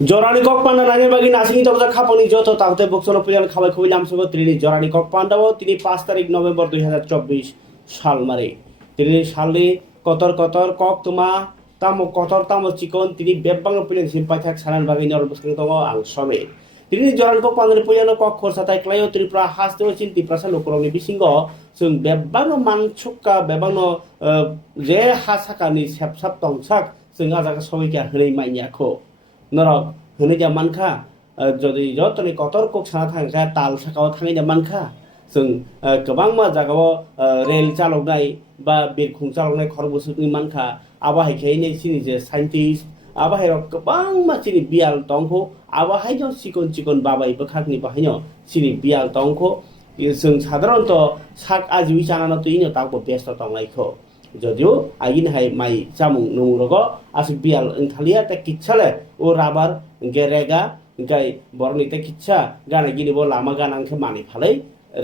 Jorani kok panda nanya bagi nasi itu bisa kaponi joto takute boksono pujan খাবার খুবই লামসগো তিনি জরানি cock পান্ডাও তিনি 5 তারিখ নভেম্বর 2024 সাল মারে তিনি সালে কতর কতর কক তুমা তামো কতর তামো চিকন তিনি বেবাং পুjan সিম্পাই থাক সানান বাগি নর বসং দङ आं समे তিনি জরানি কক পান্ডানি পুjan কক খরसा তাই ক্লাयो ত্রিপুরা হাসতে চিন্তি প্রাসা লোকরनि बिसिंगो जों बेबां मानसुका बेबां जे हासाकानि सेबसाब तंसाक जों आजाका सबाइका होनै माइयाखौ Norok hene jaman kha jodi jotoni kotor kok sana thangka tal sakao thangai jaman kha जों गोबां मा जागाव रेल चालकनाय बा बिरखं चालकनाय खरबुसुनि मानखा आबाहायखायनै सिनि जे साइन्टिस्ट आबाहायरक गोबां मानसिनि बियाल दंखौ आबाहायजों सिकन सिकन बाबाय बखाखनि बाहायनो सिनि बियाल दंखौ जों साधारणत साक आजिवि जानानो तैनो ताको बेस्थ दंलायखौ যদিও আইনহাই মাই জামুং নমুরগো আসি বিয়াল ওंथालिया ता किच्छाले ओ राबार गेरेगा गाय बरनिते किच्छा गाना गिनिबो लामा गानांखे मानि फालै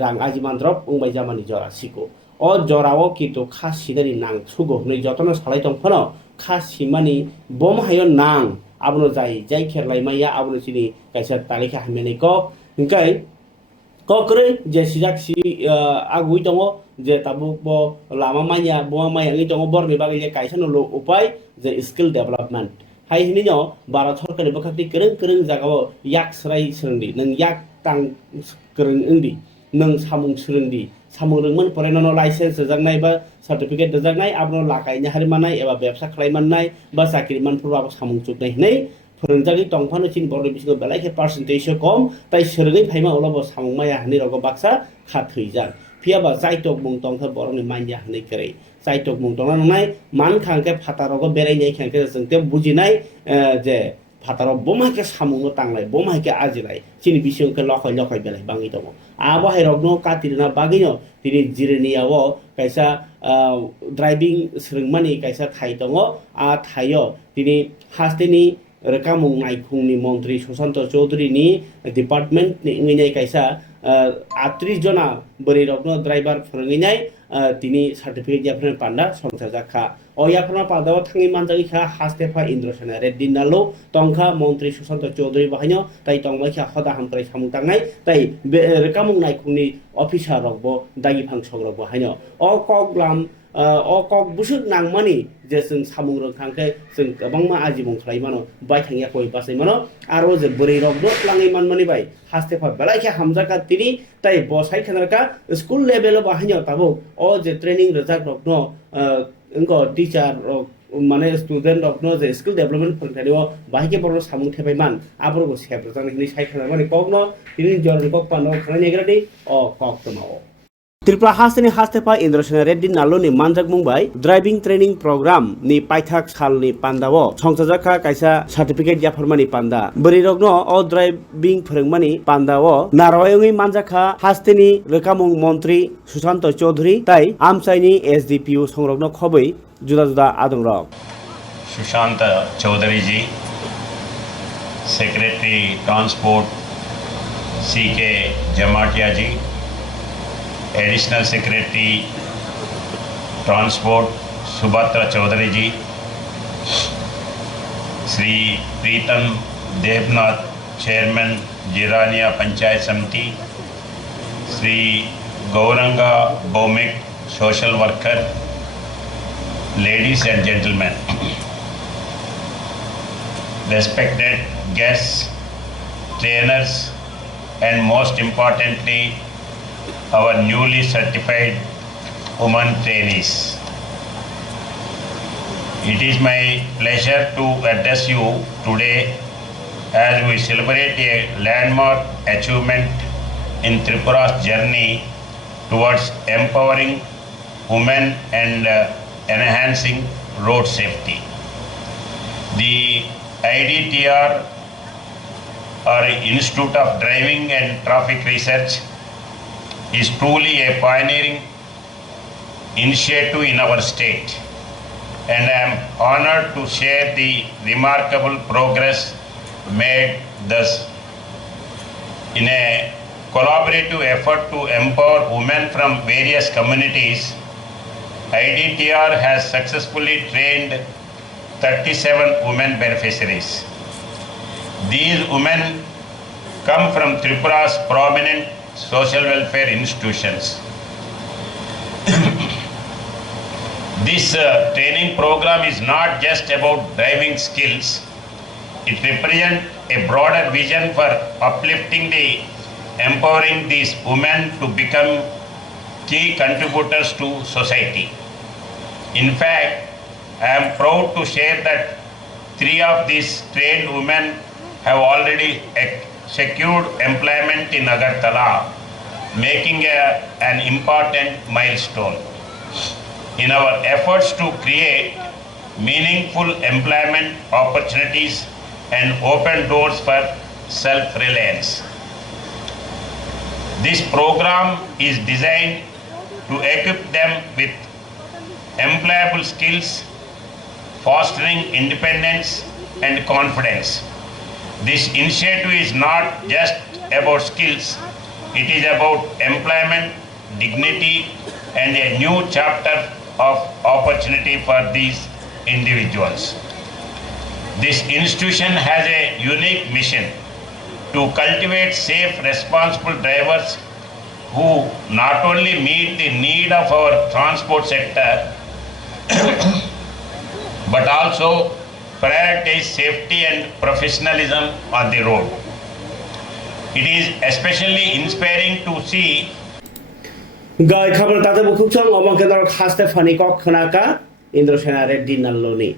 रां आजिमानद्रप उंबाय जामानि जरा सिको अ जराओ कितु खासिदानि नां सुगो नै जतन सालाय दंफनो खासिमानि बम हायो नां आबनो जाय खेरलाय माया आबनो सिनि कायसा तालिका हामेनै क गाय kokre je sijak si agui tongo je tabu bo lama maya bo maya ngi tongo bor ni bagi je kaisa no upai je skill development hai hini no barat sorkari bakati kereng kereng jagao yak serai serengdi nang yak tang kereng endi nang samung serengdi samung rengman porenono license jagnai ba certificate jagnai abno lakai nya hari manai eba ব্যবসা खालायमाननाय ba sakri manfurwa samung chuknai nei फोरोंजागि दंफानो चिन बरनि बिसिङाव बेलायखे percentage कम ताइ सोरगै फाइमा अलाबो सामुंमाया हानि रग बाक्सा खाथैजा फियाबा जायटक मुं दंथा बरनि माइया हानि करे जायटक मुं दंना नंनाय मान खांके फातारग बेरायनाय खांके जोंते बुजिनाय जे फातारग बमाके सामुंनो तांलाय बमाके आजिलाय चिनि बिसिङके लखय लखय बेलाय बाङि दङ आबहाय रगनो कातिरना बागिनो तिनि जिरनियाव कायसा ड्राइभिं सोलोंमानि कायसा थाइ दङ आ थायो तिनि हास्तेनि Rekamung naikungni Menteri Susanto Chaudhary ni department ni nginai kaisa 38 jona beri rokno driver forenginai tini certificate yapren panda somsa jakha o yapna padawa thangi manjagi kha hastefa Indrasena Reddy nalo tongkha Menteri Susanto Chaudhary bahaino tai tongmai kha hoda hamkrai samung tangai tai rekamung naikungni officer rokbo dagi phangsok rok bahaino o koklam o kok busuk nangmani je जों सामुं रोंखांखे जों गोबांमा आजिमुं खालायमानो bye थांया कय बासै मानो आरो जे बोरै रगदो लाङै मानमानि bye हास्तेफा बेलायखे हामजाका तिनि ताइ बसाय खानारका school level बाहायनो ताबो ओ जे ट्रेनिं रजाक रगनो इंको टीचर माने स्टुडेन्ट रगनो जे स्किल डेभलपमेन्ट फोरोंथायनो बाहायके बर सामुं थेबायमान आबरगो सेब्रजान हिनि सायखाना माने कगनो तिनि जरनि कक पानो खानाय ग्रादि अ कक तमाओ Tripura Hasani Hastepa Indrasena Reddy Naloni Manjak Mumbai Driving Training Program ni Paithak Sal ni Pandawo Songsajaka Kaisa Certificate Jafarmani Panda Beri Rogno O Driving Phorengmani Pandawo Narawayongi Manjaka Hasteni Rekamung Menteri Susanto Chaudhary Tai Amsaini SDPU Songrogno Khoboi Juda Juda Adongrok Sushanta Chaudhary ji Secretary Transport CK Jamatia ji Additional Secretary Transport Subhatra Chaudhary ji, Sri Pritam Devnath Chairman Jirania Panchayat Samiti, Sri Gauranga Bhomik Social Worker, ladies and gentlemen, respected guests, trainers, and most importantly our newly certified women trainees. It is my pleasure to address you today as we celebrate a landmark achievement in Tripura's journey towards empowering women and enhancing road safety. The IDTR or Institute of Driving and Traffic Research is truly a pioneering initiative in our state, and I am honored to share the remarkable progress made thus. In a collaborative effort to empower women from various communities, IDTR has successfully trained 37 women beneficiaries. These women come from Tripura's prominent social welfare institutions. This training program is not just about driving skills. It represents a broader vision for empowering these women to become key contributors to society. In fact, I am proud to share that 3 of these trained women have already secured employment in Agartala, making an important milestone in our efforts to create meaningful employment opportunities and open doors for self-reliance. This program is designed to equip them with employable skills, fostering independence and confidence. This initiative is not just about skills, it is about employment, dignity, and a new chapter of opportunity for these individuals. This institution has a unique mission to cultivate safe, responsible drivers who not only meet the need of our transport sector but also prioritize safety and professionalism on the road. It is especially inspiring to see Gay kabar tata bukukchong omong kedar khaste fani kok khnaka Indro Sena Reddy nalloni.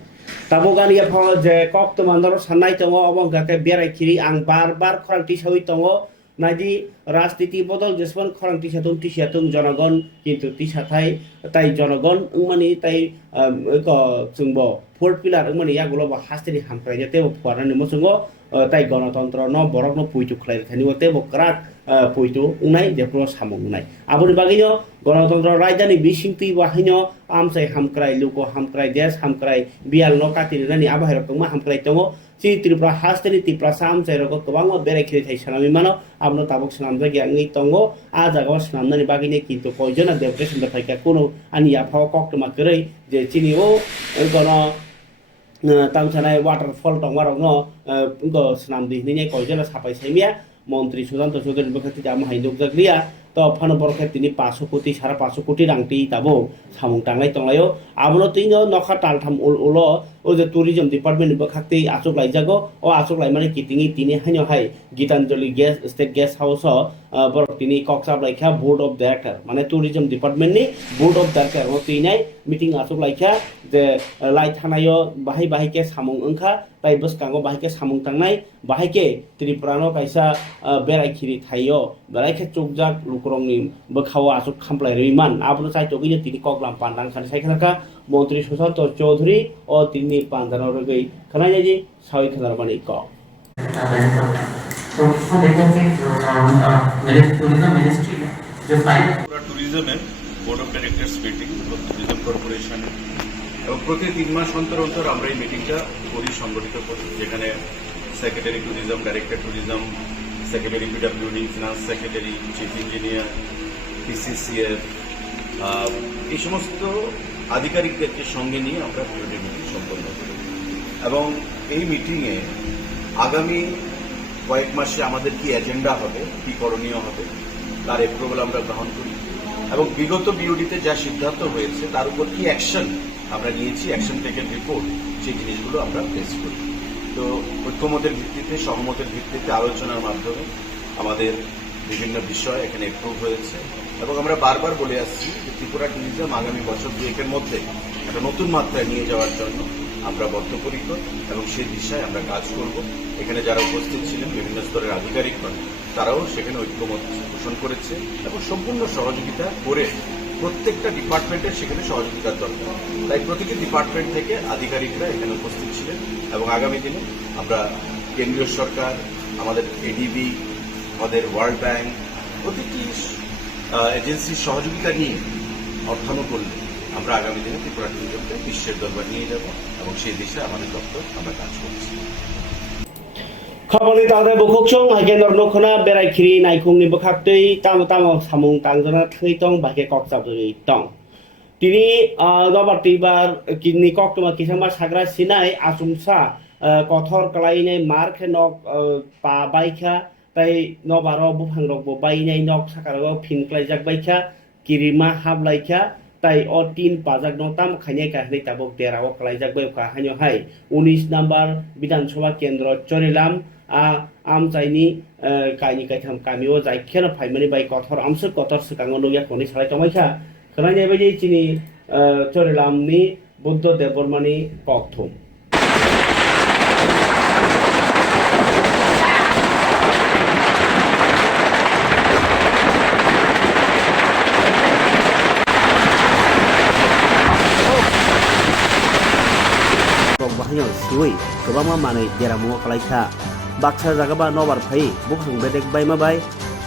Tabogan ya phaw je kok to mandar sanai tongo omong gake berai khiri ang bar khranti sawi tongo naji রাজনীতি বদল যেসমান খরান্তি সাতুন জনগণ কিন্তু তিসাথাই তাই জনগণ উমানি তাই जोंबो fourth पिलार उमानि यागुलो बा हास्तेनि हामफ्राय जेते फुवारानि मसंगो ताई गणतन्त्र न बरकनो पुइतु खलाय थानि वते बकरात पुइतु उनाय जेफ्रो सामु उनाय आबुनि बागिनो गणतन्त्र राजधानी बिसिंति बाहिनो आमसाय हामक्राय लुको हामक्राय देश हामक्राय बियाल न कातिनि आबाहिर कमा हामक्राय तंगो si Tripura hasteni Tripura samsai roko kobang berai khiri thai sanami mano abno tabok sanamja gyangni tongo a jaga sanamnani bagini kintu koijona depression da thaika kuno ani ya phaw koktoma korei je chini o gono tamsanai waterfall tongmarok no go sanamdi ni koijona sapai saimia মন্ত্রী সুশান্ত চৌধুরীর বখাতি জাম হাইদুক জাগলিয়া তো Fanon বরখে তিনি 500 কোটি 550 কোটি রাংটি তাবো সামুং টাংলাই তংলাयो আবনো তিনো নখা টালথাম উলো ও যে tourism department বখাতি আচক লাইজাগো ও আচক লাই মানে কিতিনি তিনি হাইনো হাই Gitanjali guest state guest house বরক তিনি কক্সাব লাইখা বোর্ড অফ ডাইরেক্টর মানে টুরিজম ডিপার্টমেন্ট নি বোর্ড অফ ডাইরেক্টর ও তিনাই মিটিং আচক লাইখা যে লাই থানাयो বাহাই के सामुं ओंखा ताई बसकांगो बाहायके सामुं टांनाय बाहायके त्रिपुरानो कायसा बेरायखिरि थायो बेरायखे चौकजाक लुकरंनि बखावा आसुक खामप्लाय रैमान आबनो चाइ तगिनो तिनि कगलाम पान्दां खानि साइखानाका मन्त्री सुशाন্ত चौधुरी ओ तिनि पान्दानो रगै खनायजी सावि खनारमानि क तो इसको लेकर के जो टूरिज्म मिनिस्ट्री है जो फाइनल टूरिज्म है board of directors meeting tourism corporation এবং প্রতি 3 মাস অন্তর অন্তর আমরা এই মিটিংটা করি সংগঠিত করি যেখানে secretary tourism director tourism secretary PWD finance secretary chief engineer PCCF এই সমস্ত আধিকারিকদেরকে সঙ্গে নিয়ে আমরা পিরিয়ডিক মিটিং সম্পন্ন করি এবং এই মিটিংয়ে আগামী কয়েক মাসে আমাদের কি এজেন্ডা হবে কি করণীয় হবে তার অ্যাপ্রুভাল আমরা গ্রহণ করি এবং বিগত বিওডিতে যা সিদ্ধান্ত হয়েছে তার উপর কি অ্যাকশন আমরা নিয়েছি অ্যাকশন টেকেন রিপোর্ট সেই জিনিসগুলো আমরা পেশ করি তো ঐক্যমতের ভিত্তিতে সহমতের ভিত্তিতে আলোচনার মাধ্যমে আমাদের বিভিন্ন বিষয় এখানে অ্যাপ্রুভ হয়েছে এবং আমরা বারবার বলে আসছি যে ত্রিপুরা ট্যুরিজম আগামী বছর দুয়েকের মধ্যে একটা নতুন মাত্রায় নিয়ে যাওয়ার জন্য আমরা বদ্ধপরিকর এবং সেই দিশায় আমরা কাজ করব এখানে যারা উপস্থিত ছিলেন বিভিন্ন স্তরের আধিকারিকগণ তারাও সেখানে ঐক্যমত পোষণ করেছে এবং সম্পূর্ণ সহযোগিতা করে প্রত্যেকটা ডিপার্টমেন্টের সেখানে সহযোগিতার দরকার তাই প্রতিটি ডিপার্টমেন্ট থেকে আধিকারিকরা এখানে উপস্থিত ছিলেন এবং আগামী দিনে আমরা কেন্দ্রীয় সরকার আমাদের এডিবি আমাদের ওয়ার্ল্ড ব্যাংক প্রতিটি এজেন্সির সহযোগিতা নিয়ে অর্থানুকূল্যে আমরা আগামী দিনে ত্রিপুরা ট্যুরিজমকে বিশ্বের দরবার নিয়ে যাব এবং সেই দিশে আমাদের দপ্তর আমরা কাজ করছি खबरनि तादे बखुकसं हाइकेनर नखना बेरायखिरि नायखुंनि बखाक्तै तामो सामुं तांजना थै तं बाके कक्साबजै तं तिनि गबारटिबार किनि कक्तमा किसामा साग्रा सिनाय आसुमसा কথर कलायनाय मारखे नक पा बायखा ताई नबारो बुफां रकबो बायनाय नक साकाराव फिनख्लायजाक बायखा किरिमा हाबलायखा ताई अ तीन पाजाक न ताम खायनाय काहनै ताबक देराव कलायजाक बायखा हान्यो हाय 19 नम्बर विधानसभा केन्द्र चरिलाम आमचाइनि कायनि कायथाम कामिओ जायखेनो फाइमानि बाय कथर आमसो कथर सिगाङाव नुया खनि सालाय तमायखा खोनायनाय बायदि चिनि चरिलामनि Buddha देबबर्मानि ककथुम bahaya siwi kebama manai deramu kalaika baksa jagaba nobar phai bukhang bedek bai ma bai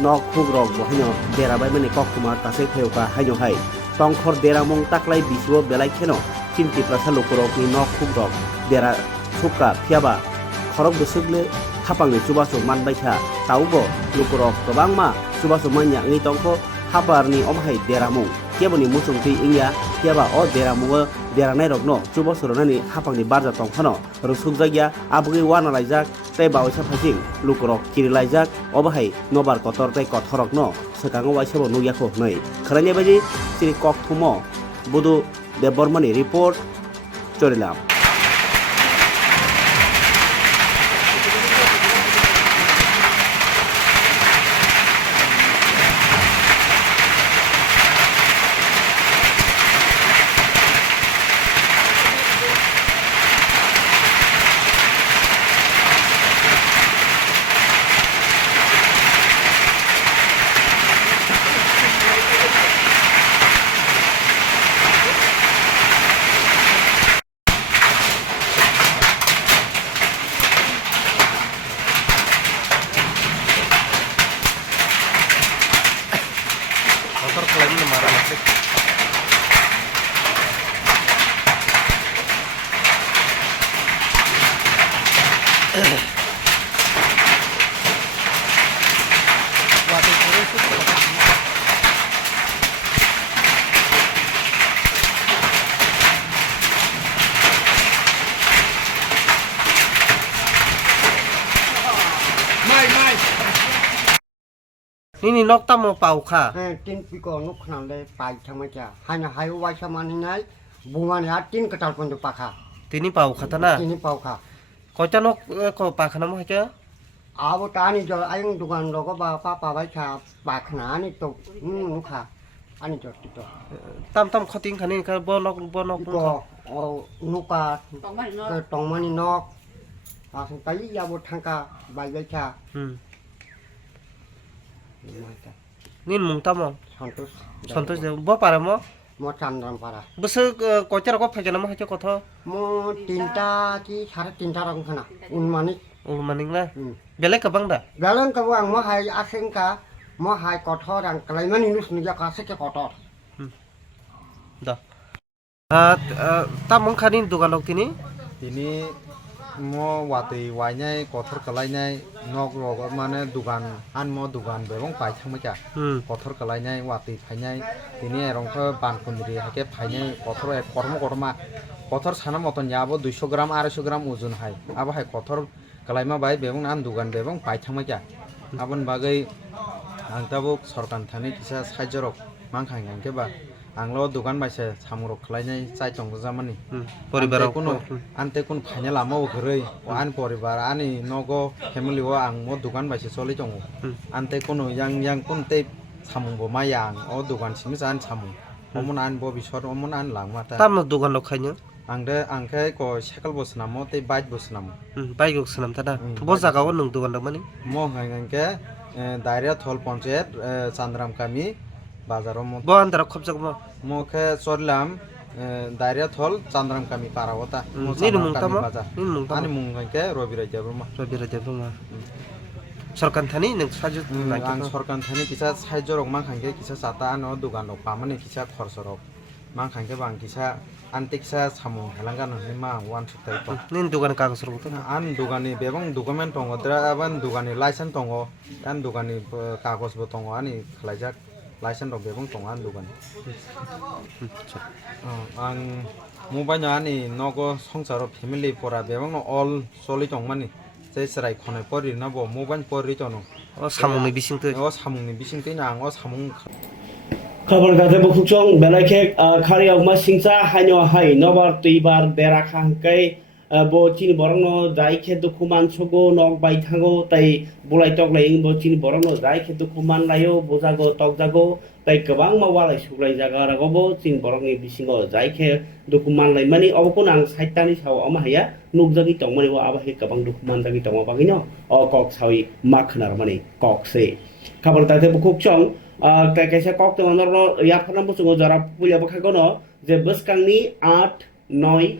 nok khug rok bahaya dera bai mane kok kuma tasai pheuka haino hai tongkhor deramong taklai bisiwo belai kheno cinti prasa lokorok ni nok khug rok dera suka phiaba khorok besugle hapangni chubaso manbai kha taubo lokorok kobangma chubaso manya ngi tongkho habarni omhai deramong keboni musungti ingya keba o deramu deranai rokno chubo soronani hapangni barja tongkhano rusukjagya abugui wana laijak tei bawisa phasing lukorok kirilaijak obahai nobar kotor tei kothorokno sekango waisabo nugyako hnai kharaini baji chiri kokthumo budu debormani report chorilam motor klaim marah listrik. Ini nok tamu pau kha. Tin piko nuk khnam le pai chama cha. Hanya hayu wa chama ni nai bunga ni tin katal pon pakha. Tini pau kha tana. Tini pau kha. Ko cha nok ko pa khana mo cha. Abo ta ni jo ayung dukan lo ko ba pa bai cha pa khna ni to nuk kha. Ani jo ti to. Tam khoting khani ka bo nok Ko o nuka ke tong mani nok. Asung tai ya bo thangka bai bai cha. Nin mung tamo. Santos. Santos bo para mo. Mo chandram para. Besu ko cha ko phajana mo ha cha kotho. Mo tinta ki 3.5 rong khana. Un mani. Maning la. Bele ka bang da. Galang ka wang mo hai asengka mo hai kothor ang kalaimani nus nija ka se ke kotor. Da. Tam mung khani dukan lok tini. Ini mo wati wainai kothor kalainai nok rog mane dugan an mo dugan bebong pai thangmacha kothor kalainai wati phainai ini rongkho ban kundri hake phainai kothor ek korma kothor sana moton yabo 200 gram 250 gram ozon hai aba hai kothor kalaima bai bebong an dugan bebong pai thangmacha abon bagai angtabuk sorkan thani kisa saijorok mangkhang angke ba anglo dugan baise samurok khlainai chai tong jamani Poribar kuno ante kun phainal amo ghrei o an poribar ani nogo family o ang mo dugan baise choli tong ante kuno yang kun te samung bo mayang o dugan simi san samung omon an bo bisor omon an langmata Tam dukan lok khanya. angke ko sakal bos namo te bait bos namo Bai gok sanam tada. Bo jaga o nung dukan lok mani. mo angke daira thol panchayat chandram kami bazaro mo Bo andara khopjak mo. मोखे चोरलाम दायरिया थल चांद्राम कामी पारावता Nin mung tamo. Nin mung ani tamo. mung ke robira jabruma Robira debu ma. Sarkan thani nang saju ang sorkan thani kisa saijorok mangkhangke kisa sata ano dugan rok pamane kisa khorsorok mangkhangke bang kisa ante kisa samung helangan hima wan sutai to Nin dukan kagos rok tana. an dugani bebong document tongo dra aban dugani license tongo an dugani kagos bo tongo ani khlaijak licence रक बेबं tongan dugan आं मुबाइनो आनि नगो संसार family परा बेबं अल सलि tongmani जे सेराय खने परि ना बो मुबाइन परि तनो सामुंनि बिसिंथो अ सामुंनि बिसिंथै ना आं अ सामुं खबर गाते बुखुचों बेलाखे खारियाव मा सिंसा हाइनो हाइ नबार तुइबार बेरा खांकै bo chini borong no jai khe dukuman sogo nok bai thango tai bulai tok lai bo chini borong no jai khe dukuman layo bojago tokjago tai kwbang ma walai suglai jaga rago bo chini borong ni bisingo jai khe dukuman lai mani oboko nang saitani sao ama haya nugjagi tongmani bo aba he kwbang dukuman jagi tongma bagino o kok sawi ma khnar mani kok se khabar tate bukhukchong tai kaisa kok to no ya phana busungo jara puya bakhagono je bwskangni 8 9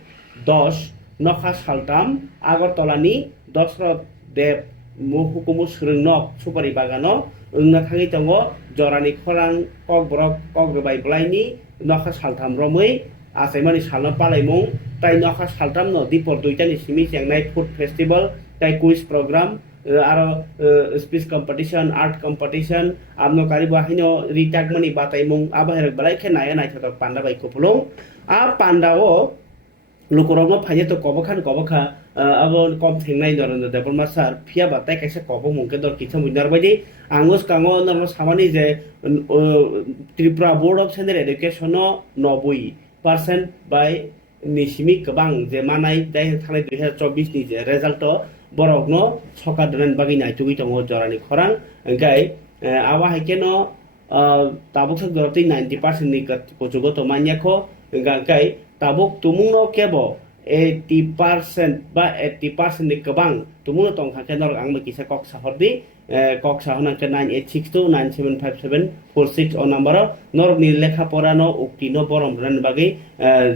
10 नखा सालताम आगरतलानि Dasharath देव हुकुमु स्रोंनक सुपारि बागानो ओंना थाङै दङ जरानि खरां ककब्रक ककरबाय ब्लाइनि नखा सालताम रमै आसाइमानि सालना पालाइमुं ताइ नखा सालताम न दिपर दुइटानि सिमि जेंनाय फुड फेस्टिवल ताइ कुइज प्रोग्राम आरो स्पीच कम्पिटिशन आर्ट कम्पिटिशन आमनो कारि बाहिनो रिटाकमनि बाताइमुं आबाहेरक बलाइखे नाया नायथाक पान्डा बाइ कुपुलुं आ पान्डाओ lukurong phanye to kobokhan kobokha abo kom thengnai Narendra Devarma sir phia batai kaisa kobo mungke dor kitha muinar baidi angos kango nor samani je Tripura Board of Secondary Education no 90% by nisimi kebang je manai dai thanai 2024 ni je result borok no soka donan bagi nai tugi tongo jorani khorang engai awa haikeno tabuk sak dorti 90% ni kojugo to manyakho engai tabuk tumungno kebo 80% ba 80% ni kebang tumungno tongkha nor ang makisa kok sahordi kok sahona ke 9862975746 o number nor ni lekha porano ukti no borom ran bagi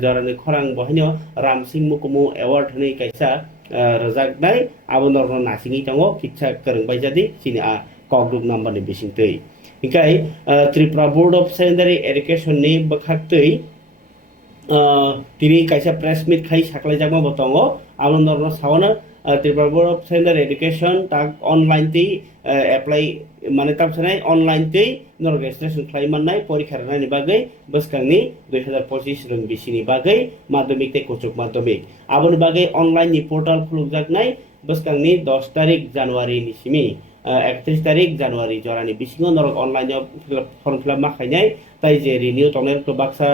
jarani khorang bohino ramsing mukumu award ni kaisa rajak nai abo nor no nasingi tongo kitcha kereng baijadi sini a kok group number ni bisingtei ikai Tripura Board of Secondary Education ni bakhaktei tini kaisa press meet khai saklai jakma botongo alondor no sawana Tripura Board of Secondary Education tak online ti apply mane tam sanai online ti nor registration khlai mannai porikha ranai ni bagai bwskangni 2025 rong bisini bagai madhyamik te kochuk madhyamik aboni bagai online ni portal khulukjaknai bwskangni 10 tarik January ni simi 31 tarik January jorani bisingo norok online form fill up ma khainai tai je renew toner to baksa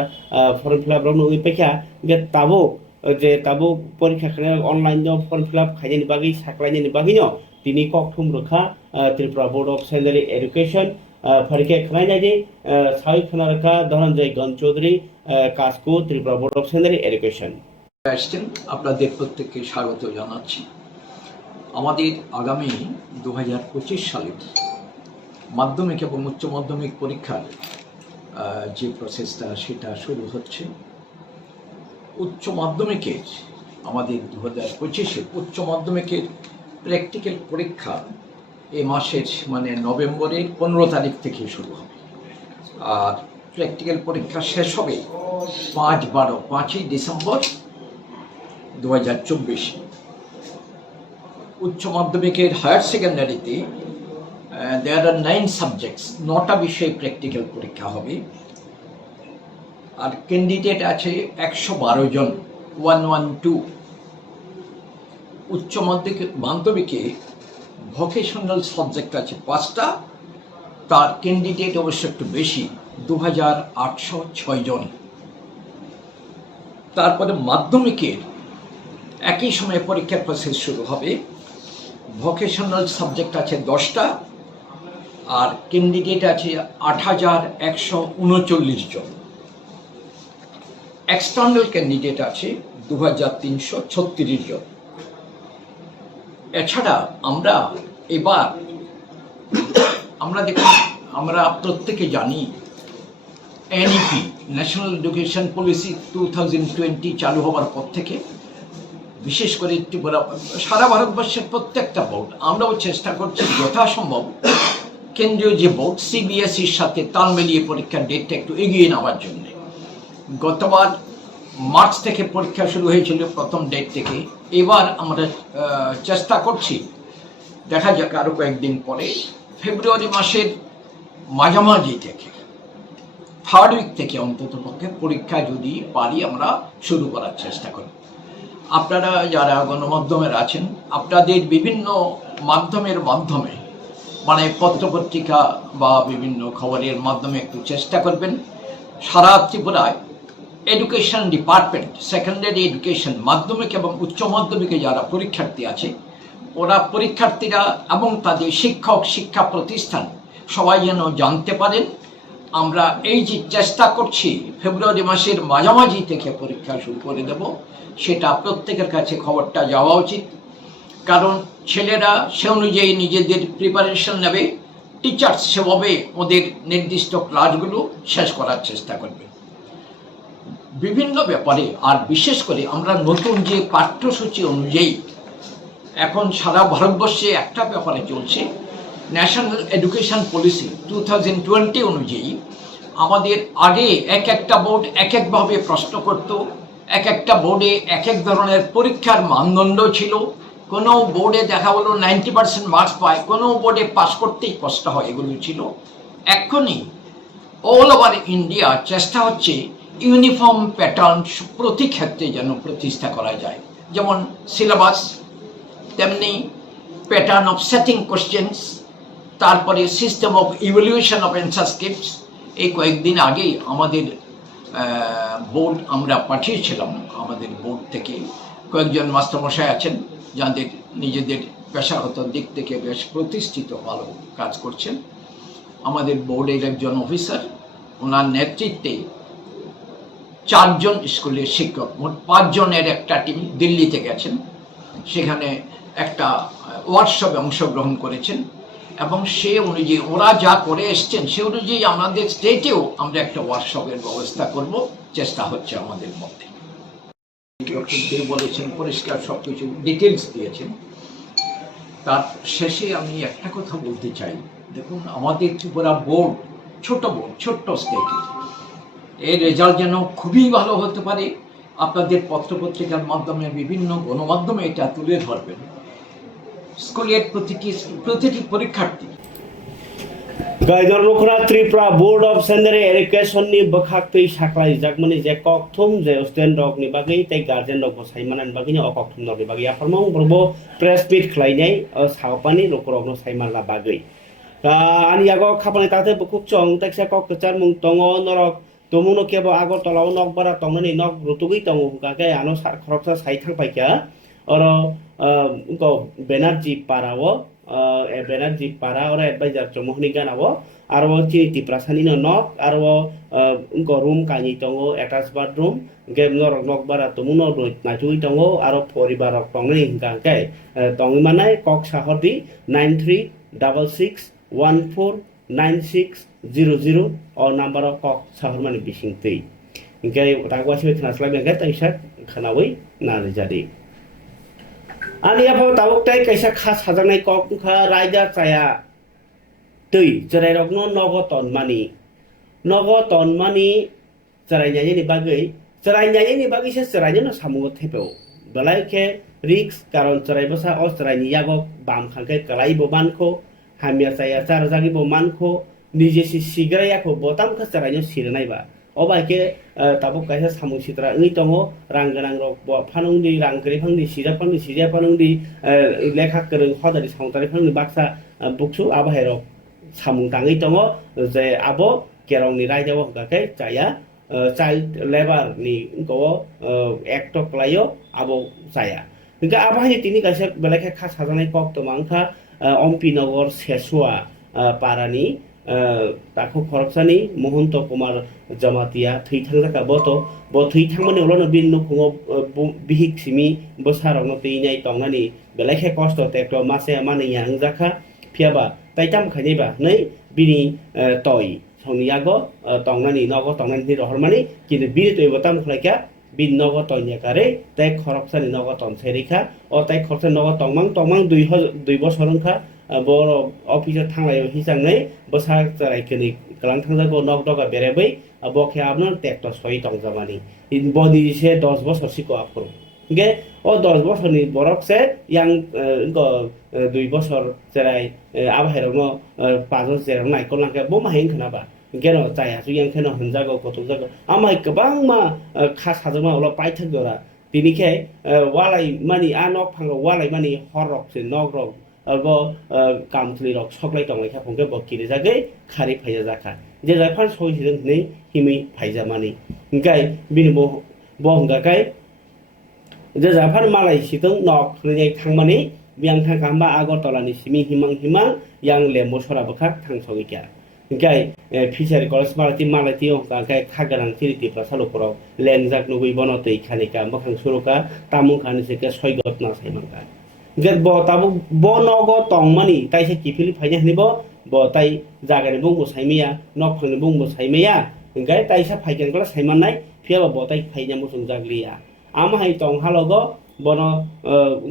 form fill up rong ipekha ge tabuk je tabuk porikha khane online no form fill up khainai ni bagi saklaini ni bagi no tini kok thum rokha Tripura Board of Secondary Education পরীক্ষা খানাই যে সাই খানারকা ধনঞ্জয় গণ চৌধুরী কাসকো Tripura board of secondary education আসছেন আপনাদের প্রত্যেককে স্বাগত জানাচ্ছি আমাদের আগামী 2025 সালে মাধ্যমিক এবং উচ্চ মাধ্যমিক পরীক্ষার যে প্রসেসটা সেটা শুরু হচ্ছে উচ্চ মাধ্যমিকের আমাদের 2025-এ উচ্চ মাধ্যমিকের প্র্যাকটিক্যাল পরীক্ষা এই মাসের মানে নভেম্বরের 15 তারিখ থেকে শুরু হবে আর প্র্যাকটিক্যাল পরীক্ষা শেষ হবে 5ই ডিসেম্বর 2024 উচ্চ মাধ্যমিকের হায়ার সেকেন্ডারিতে দেয়ার আর 9 সাবজেক্টস 9টা বিষয়ে প্র্যাকটিক্যাল পরীক্ষা হবে আর ক্যান্ডিডেট আছে 112 জন 112 উচ্চ মাধ্যমিকে ভোকেশনাল সাবজেক্ট আছে 5টা তার ক্যান্ডিডেট অবশ্য একটু বেশি 2806 জন তারপরে মাধ্যমিকের একই সময়ে পরীক্ষার প্রসেস শুরু হবে ভোকেশনাল সাবজেক্ট আছে 10টা আর ক্যান্ডিডেট আছে 8139 জন এক্সটার্নাল ক্যান্ডিডেট আছে 2336 জন এছাড়া আমরা দেখুন আমরা প্রত্যেকে জানি এনইপি ন্যাশনাল এডুকেশন পলিসি 2020 চালু হওয়ার পর থেকে বিশেষ করে সারা ভারতবর্ষের প্রত্যেকটা বোর্ড আমরাও চেষ্টা করছি যথাসম্ভব কেন্দ্রীয় যে বোর্ড সিবিএসইর সাথে তাল মিলিয়ে পরীক্ষার ডেটটা একটু এগিয়ে নেওয়ার জন্য গতবার মার্চ থেকে পরীক্ষা শুরু হয়েছিল প্রথম ডেট থেকে এবার আমরা চেষ্টা করছি দেখা যাক আরও কয়েকদিন পরে ফেব্রুয়ারি মাসের মাঝামাঝি থেকে থার্ড উইক থেকে অন্তত পক্ষে পরীক্ষা যদি পারি আমরা শুরু করার চেষ্টা করি। আপনারা যারা গণমাধ্যমের আছেন, আপনাদের বিভিন্ন মাধ্যমে মানে পত্রপত্রিকা বা বিভিন্ন খবরের মাধ্যমে একটু চেষ্টা করবেন সারা ত্রিপুরায় এডুকেশন ডিপার্টমেন্ট, সেকেন্ডারি এডুকেশন, মাধ্যমিক এবং উচ্চ মাধ্যমিকে যারা পরীক্ষার্থী আছে ওরা পরীক্ষার্থীরা এবং তাদের শিক্ষক, শিক্ষা প্রতিষ্ঠান সবাই যেন জানতে পারেন আমরা এই যে চেষ্টা করছি ফেব্রুয়ারি মাসের মাঝামাঝি থেকে পরীক্ষা শুরু করে দেব, সেটা প্রত্যেকের কাছে খবরটা যাওয়া উচিত। কারণ ছেলেরা সে অনুযায়ী নিজেদের প্রিপারেশন নেবে, টিচার্স সেভাবে ওদের নির্দিষ্ট ক্লাসগুলো শেষ করার চেষ্টা করবে। বিভিন্ন ব্যাপারে আর বিশেষ করে আমরা নতুন যে পাঠ্যসূচি অনুযায়ী এখন সারা ভারতবর্ষে একটা ব্যাপারে চলছে, ন্যাশনাল এডুকেশন পলিসি 2020 অনুযায়ী আমাদের আগে এক একটা বোর্ড এক একভাবে প্রশ্ন করত, এক একটা বোর্ডে এক এক ধরনের পরীক্ষার মানদণ্ড ছিল। কোনো বোর্ডে দেখা হলো 90% মার্কস পায়, কোনো বোর্ডে পাস করতেই কষ্ট হয়, এগুলো ছিল। এখনই অল ওভার ইন্ডিয়া চেষ্টা হচ্ছে ইউনিফর্ম প্যাটার্ন প্রতি ক্ষেত্রে যেন প্রতিষ্ঠা করা যায়, যেমন সিলেবাস, তেমনি প্যাটার্ন অফ সেটিং কোশ্চেন্স, তারপরে system of evaluation of answer scripts. এই কয়েকদিন আগেই আমাদের বোর্ড আমরা পাঠিয়েছিলাম, আমাদের বোর্ড থেকে কয়েকজন মাস্টারমশাই আছেন যাদের নিজেদের পেশাগত দিক থেকে বেশ প্রতিষ্ঠিত ভালো কাজ করছেন। আমাদের বোর্ডের একজন অফিসার, ওনার নেতৃত্বে 4 জন স্কুলের শিক্ষক, মোট 5 জনের একটা টিম দিল্লিতে গেছেন, সেখানে একটা ওয়ার্কশপে অংশগ্রহণ করেছেন এবং সে অনুযায়ী ওরা যা করে এসছেন সে অনুযায়ী আমাদের স্টেটেও আমরা একটা ওয়ার্কশপের ব্যবস্থা করব, চেষ্টা হচ্ছে আমাদের মধ্যে। বলেছেন পরিষ্কার সবকিছু ডিটেলস দিয়েছেন। তার শেষে আমি একটা কথা বলতে চাই, দেখুন আমাদের ত্রিপুরা বোর্ড ছোট্ট স্টেট, এর রেজাল্ট যেন খুবই ভালো হতে পারে। আপনাদের পত্রপত্রিকার মাধ্যমে বিভিন্ন গণমাধ্যমে এটা তুলে ধরবেন। স্কুলের প্রতিটি পরীক্ষার্থী गायदरमुखरा Tripura board of secondary education नि बखाक्तै साख्लाय जागमनि जे कक्थुम जे स्टुडेन्ट रक नि बागै तै गार्जियन रक साइमानान बागै नि अकक्थुम रक नि बागै आफरमं ब्रबो प्रेस मीट खलायनाय सावपानि रक साइमाना बागै ani yago khapani tate bukuk chong teksa kok kechar mung tongo norok tomuno kebo agortolaw nok bara tongnani nok rutugui tongo hukake ano sar khoroksa sai thangpaika oro go Banerjee parao Banerjee para ora advisor chomohni ganao aro chini tiprasani no nok aro go room kani tongo attached bathroom gem norok nok bara tomuno nachui tongo aro poribarok tongnani hingake tongi manai kok sahordi 9366149600 or number of kok sahormani bisingtei ingkai tagwasi khnasla bengkai taisa khanawi nari jadi ani apa tawuk tai kaisa khas hajanai kok kha raija chaya tui jerai rokno nogoton mani jerai nyai ni bagai se jerai no samungo thepeo belai ke risk karon jerai bosa o jerai ni yago bam khangke kalai bo manko hamia chaya char jagi bo manko nije si sigraya ko botam kha jerai no sirnai ba obaike tabuk kaisa samung sitra ngi tongo rang ganang rok bo phanungdi rang gri phangni sija phanungdi lekha kereng hodari saungtari phangni baksa buksu abahe rok samung tangi tongo je abo kerong ni raija bo hokake chaya child labor ni go act klayo abo chaya hingga abahe tini kaisa belakhe khas hajanai kok tomangkha Ompinagar Sesua parani taku khoroksani Mohanto Kumar Jamatia thithangka boto bo thithangmani ulono binno khungo bihik simi bosarongno teinai tongnani belakhe kosto tekto mase mani yangjaka phiaba taitam khainaiba nei bini toy soniyago tongnani nogo tongnani rohormani kintu bini toy botam khlaika bin nogo toyakare tai khoroksani nogo tonserika o tai khoroksani nogo tongmang 2 bosorongkha boro officer thanglai hisangnai bosa charai kini kalang thangjago nok doga berebai bokhe abno tekto soi tongjamani bodi se 10 bosor siko apro ge o 10 bosor ni borok se yang go 2 bosor charai abhairongno pajo jerong nai kolangke bo mahing khana ba geno chai hasu yang kheno hanjago kotok jago amai kebang ma kha sajama ulo paithak dora tini khe walai mani anok phango walai mani horrok se nogrok albo kamthli rok soklai tonglai kha phongke bo kiri jage khari phaija jaka je jafan soi hideng nei himi phaija mani ngai bini bo honggakai je jafan malai sitong nok khnej thangmani biang thangkamba Agartala ni simi himang yang lembo sora bakak thangsogi kya ngai fishery college malati malati honggakai khagarang tiriti prasalo pro lengjak nugui bono tei khanika bakhang suruka tamung khani seke soigot na saimangka get bo tabu bo nogo tongmani taise kifili phaina hnibo bo tai jagani bungbo saimiya nok phangni bungbo saimiya ngai taisa phaikan kala saimanai phiaba bo tai phaina musung jagliya ama hai tong halogo bono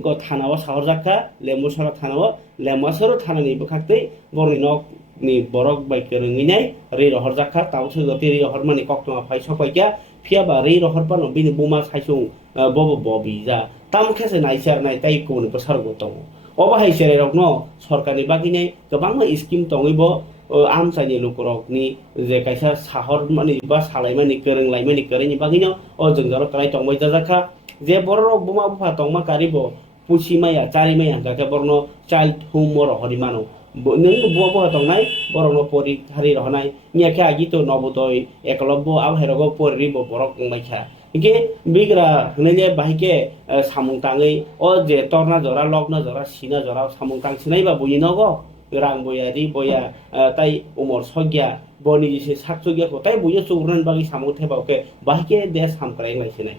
go thanao sahor jakka lemosara thanao lemasoro thanani bukhakte bori nok ni borok bai kerengini ri rohor jakka tawse goti ri rohor mani koktoma phai sopaikya phiaba ri rohor pano bini buma saisung bobo bobija tam khese naisar nai tai kuni pasargo tongo oba hai sere rokno sorkarni bagine gobangma scheme tongibo amsani lukurok ni je kaisa sahor mani ba salai mani kerenglai mani kereni bagino o jongjaro kalai tongbai jaka je borok buma bufa tongma karibo pusimaya charimaya gaka borno child home moro horimano nung buwa tongnai borokno pori hari rohnai nyakha agito nobodoi ekolobbo abhairogo poribo borok ngmaikha ike bigra hnele bahike samung tangai o je torna jora lokna jora sina jora samung tang sinai ba buinogo rang boya ri boya tai umor sogya boni jise sakjogya ko tai buyo churnan bagi samung thebauke bahike de samkrai ngai sinai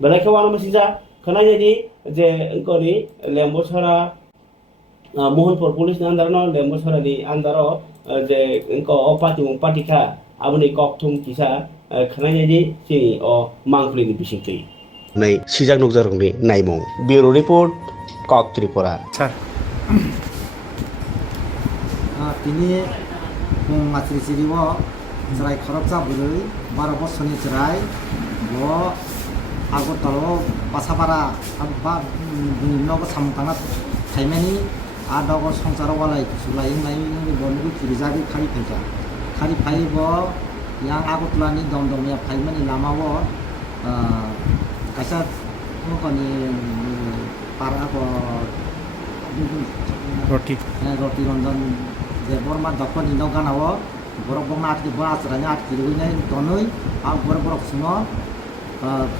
belai ke wana masija khana jadi je engkoni lembosara Mohanpur police ni andarno lembosara ni andaro je engko opati patika abuni kokthum kisa khana jadi sini o mangpli ni bisingtui nei sijak nokjarongni naimung bureau report kok Tripura sir tini matri siriwo jerai khoroksa burui 12 bosoni jerai bo Agartala pasapara ba nogo samtana thaimani adogo songcharo walai sulai nai bonu kirijagi khari phaija khari phaibo yang Agartala ni domdomya phaimani lamawo kaisa koni para ko roti ronjon je borma dokoni noganawo borok borma atki bora asranya atki ruinai tonoi a borok suno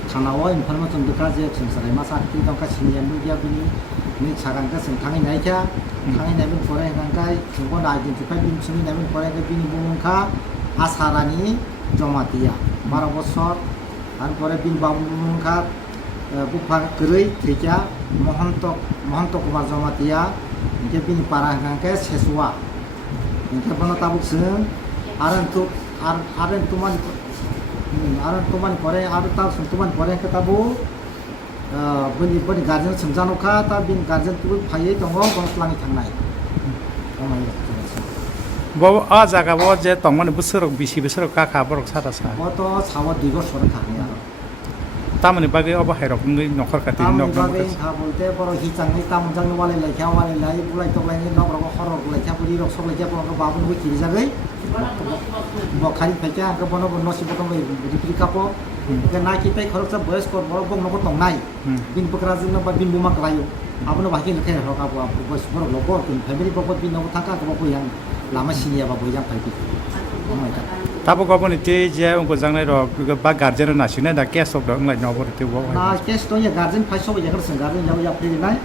thanao information duka je sumsarai masa atki dongka sinian media bini ni sagangka sengthangai naikha thangai naibin pore hangkai sungko identify bin suni naibin pore ke bini bumungkha asarani jomatiya 12 বছর আর পরে bin bumungkha bukha krei thekya mohanto kumar jomatiya ke bini para hangkai sesua ke bono tabuk seng aren tuman pore ar ta tuman pore ke tabu bani garden semjanokha ta bin garden tu phaiye tongo bangtlangi thangnai bo a jaga bo je tongmani busarok bisi busarok ka kha borok sada sa boto sawo 2 বছর থাকে আর tamani bagi oba hairok ngi nokhor kati tam nok bagi ha bolte boro hi changai tam jang wale lekha wale lai bulai to lai nok ro horok lekha puri rok sok lekha boro babun wi kiri jagai bo khari phaika ka bono bono si botong lai ripri kapo ke na ki tai khorok sa boys ko boro bong nok tong nai bin pokra jin ba bin buma klayo abono bahki lekha ro ka bo boys boro lobo tin family boko bin nok thaka ko bo yang lama sinia ba bo yang phaipi tabo goboni te je ongko jangnai rok ba guardian na sine da case of dong lai nobor te bo na case to ya guardian phaiso ya gar garden jaw ya pri nai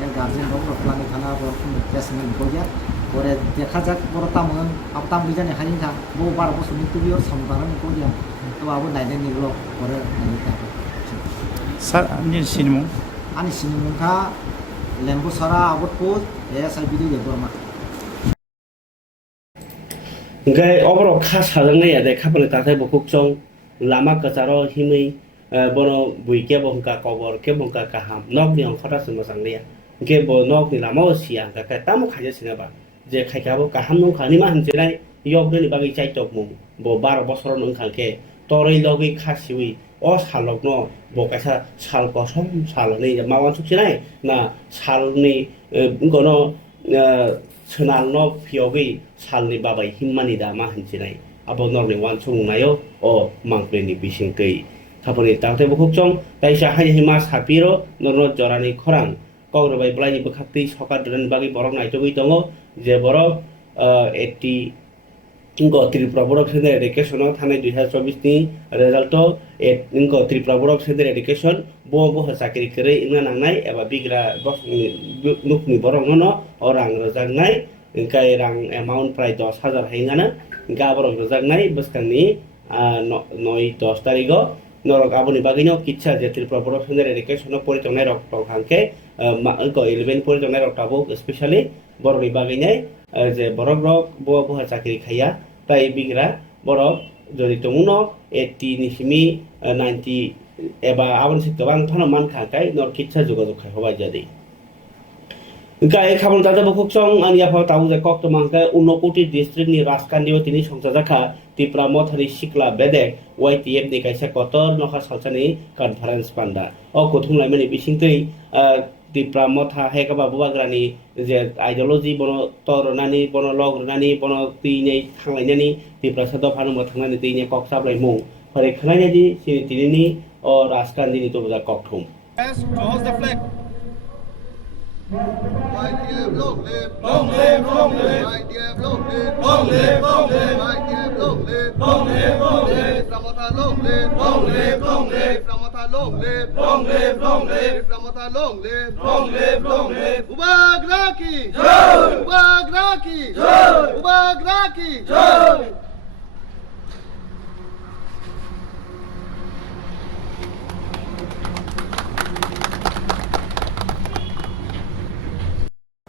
ya guardian rok plani thana bo case ni ko ya pore dekha jak boro tamon aptam bijani hanin tha bo 12 বছর ni tu yor sambaran ko dia to abo nai ni lo pore ni ta sir ani sinmu ani sinmu kha lembu sara Agartpur SI bidi de borma ngai obro kha sajangnai ade khapani tathai bokukchong lama kacharo himui bono buike bongka kobor ke bongka kaham nok ni ongkhata sima sanglia ke bo nok ni lama sia ka tam khaje sinaba je khaikabo kaham nong khani ma hanjenai yogni ni bagi chai tokmung bo 12 বছর nong khangke torei logi khasiwi o salokno bo kaisa sal kosom salni mawan suksinai na salni gono senalno piogi salni babai himmani da ma hansinai abo norni wan chungnayo o mangpleni bisingtei khaponi tangte bukhukchong taisa haihima sapiro norno jorani khorang kongrobai blai bukhaktei sokar dran bagi borok naitogui tongo je borok একটি Tripura board of secondary education থানায় 2024 ni result Tripura board of secondary education bo চাকরি করে ইংনা নাংনাই এবা বিগ্রা নুকনি borok no orang rojaknai ingkai rang amount প্রায় 10,000 haingana ingka borok rojaknai bwskangni 9-10 tarigo norok aboni bagino kitcha je Tripura board of secondary education পরিচালনায় rock হাংকে 11 পরিচালনায় rock টাবো specially borokni baginai je borok rok bo chakri khaya tai bigra borok jodi tomuno 80 ni simi 90 eba abon sik tobang phano man khakai nor kitcha jogajog khai hobai jadi Kai khabon dada bukhukchong ani apha tabu je kok tomangka 19 district ni raskandiyo tini songsajakha Tripura Mothari Sikla Bedek YTF ni kaisa kotor nokha salchani conference panda o kothumlai mani bisingtei Tripura Motha hekaba bubagrani je ideology bono tornani bono lograni bono tine thanglaiani Tripura Sado phanumo thanglani tine kok sablai mung pare khlaini di sini tinini o raskandini to buja kokthum Toss the flag. YTF long live, long live, long live. YTF long live, long live, long live. YTF long live, long live, long live. Pramotha long live, long live, long live. Pramotha long live, long live, long live. Pramotha long live, long live, long live. Ubagra ki jai, Ubagra ki jai, Ubagra ki jai.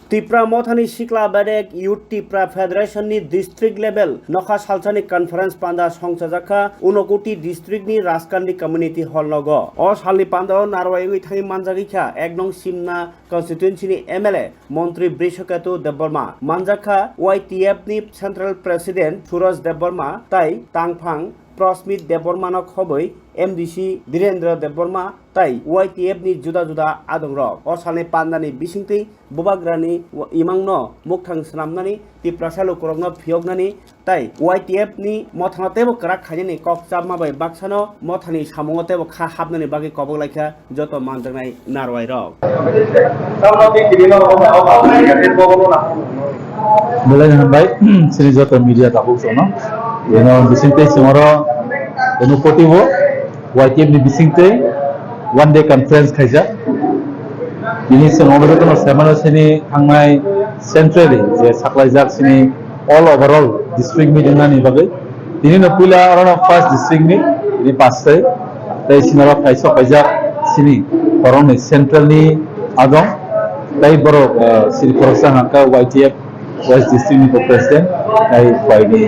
Tripura Mothani Sikla Bedek Youth Tripura Federation ni district level nokha salchani conference panda songsajakha 29 district ni raskandi community hall logo o salni panda narwaiwi thangi manjagikha eknong simna constituency ni MLA Montri Brishoketu Deborma manjakha YTF ni central president Suraj Deborma tai tangphang Prosmit Debormano khoboi MDC Direndra Deborma tai YTF ni juda juda adongrok o salni pandani bisingtei bubagrani imangno mukthang snamnani Tripura salu korokno phiyognani tai YTF ni mothanatebo krak khaini kokchama bai baksano mothani samungotebo kha habnani bagi koboglaikha joto manjangnai narwai rok Mulai baik sini joto media tabuk sono bisingte semoro potibo YTF ni bisingte one day conference khaija ini semoro kono semana sini hangnai centrally je saklaijak sini all overall district meeting nani bagai ini no pula around first district ni ini passe tai sinara kaisa kaija sini korone central ni agam tai boro sini korsa hangka YTF West District ni president tai Friday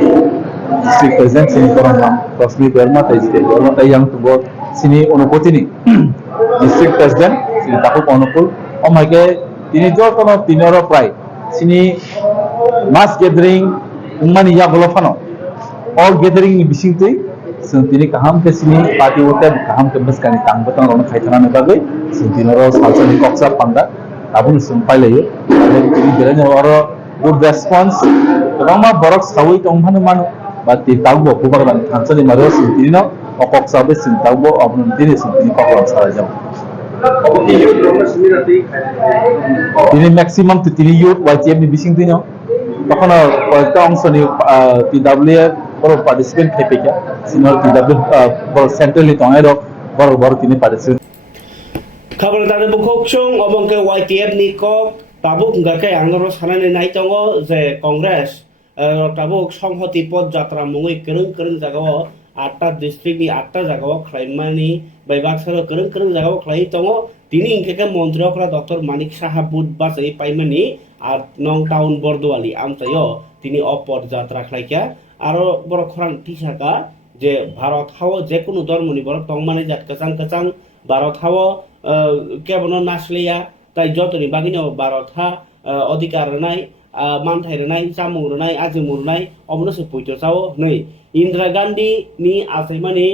district president sini korona Prosmit Deborma tai Deborma tai yang tubo sini onopoti ni district president sini takuk onopul omage ini jotono tinoro prai sini mass gathering umani ya golofano all gathering ni bisingtei sentini kaham ke sini party wote kaham ke beskani tang betang ron khaitana ne bagai sentinoro salsani koksa panda abun sumpai layo ini beranya oro good response tama borok sawi tongmanu manu bati tagbo kubagran hansani maro sentino okok sabe sintagbo abun tini sentini kokran sarajam ini maximum to 3 youth YTF ni bising tinyo tokon kayakta অংশ ni PW boro participant khepeka senior PW boro centrally tongairo boro tini participant khabar dada bukhokchong obongke YTF ni kok tabuk ngake angro sanane nai tongo je congress tabuk songhoti pod jatra mungui kereng jagao 8টা district ni 8টা jagao khlaimani baibaksaro kereng jagao khlai tongo tini ingkeke মন্ত্রী okra Dr. Manik Saha budbar sai paimani আর নং town Bordowali আমচাইও তিনি অপর যাত্রা খাইকা আরো বড় খরাং টিসাকা যে ভারত হাও যে কোনো ধর্মনি বড় টংমানে জাত কাচাং ভারত হাও কেবল নাসলিয়া তাই যতনি বাগিনো ভারত হা অধিকার নাই মানথাই নাই জামু নাই আজিমু নাই অবনসে পইতো চাও नै ইন্দিরা গান্ধী নি আসাইমানি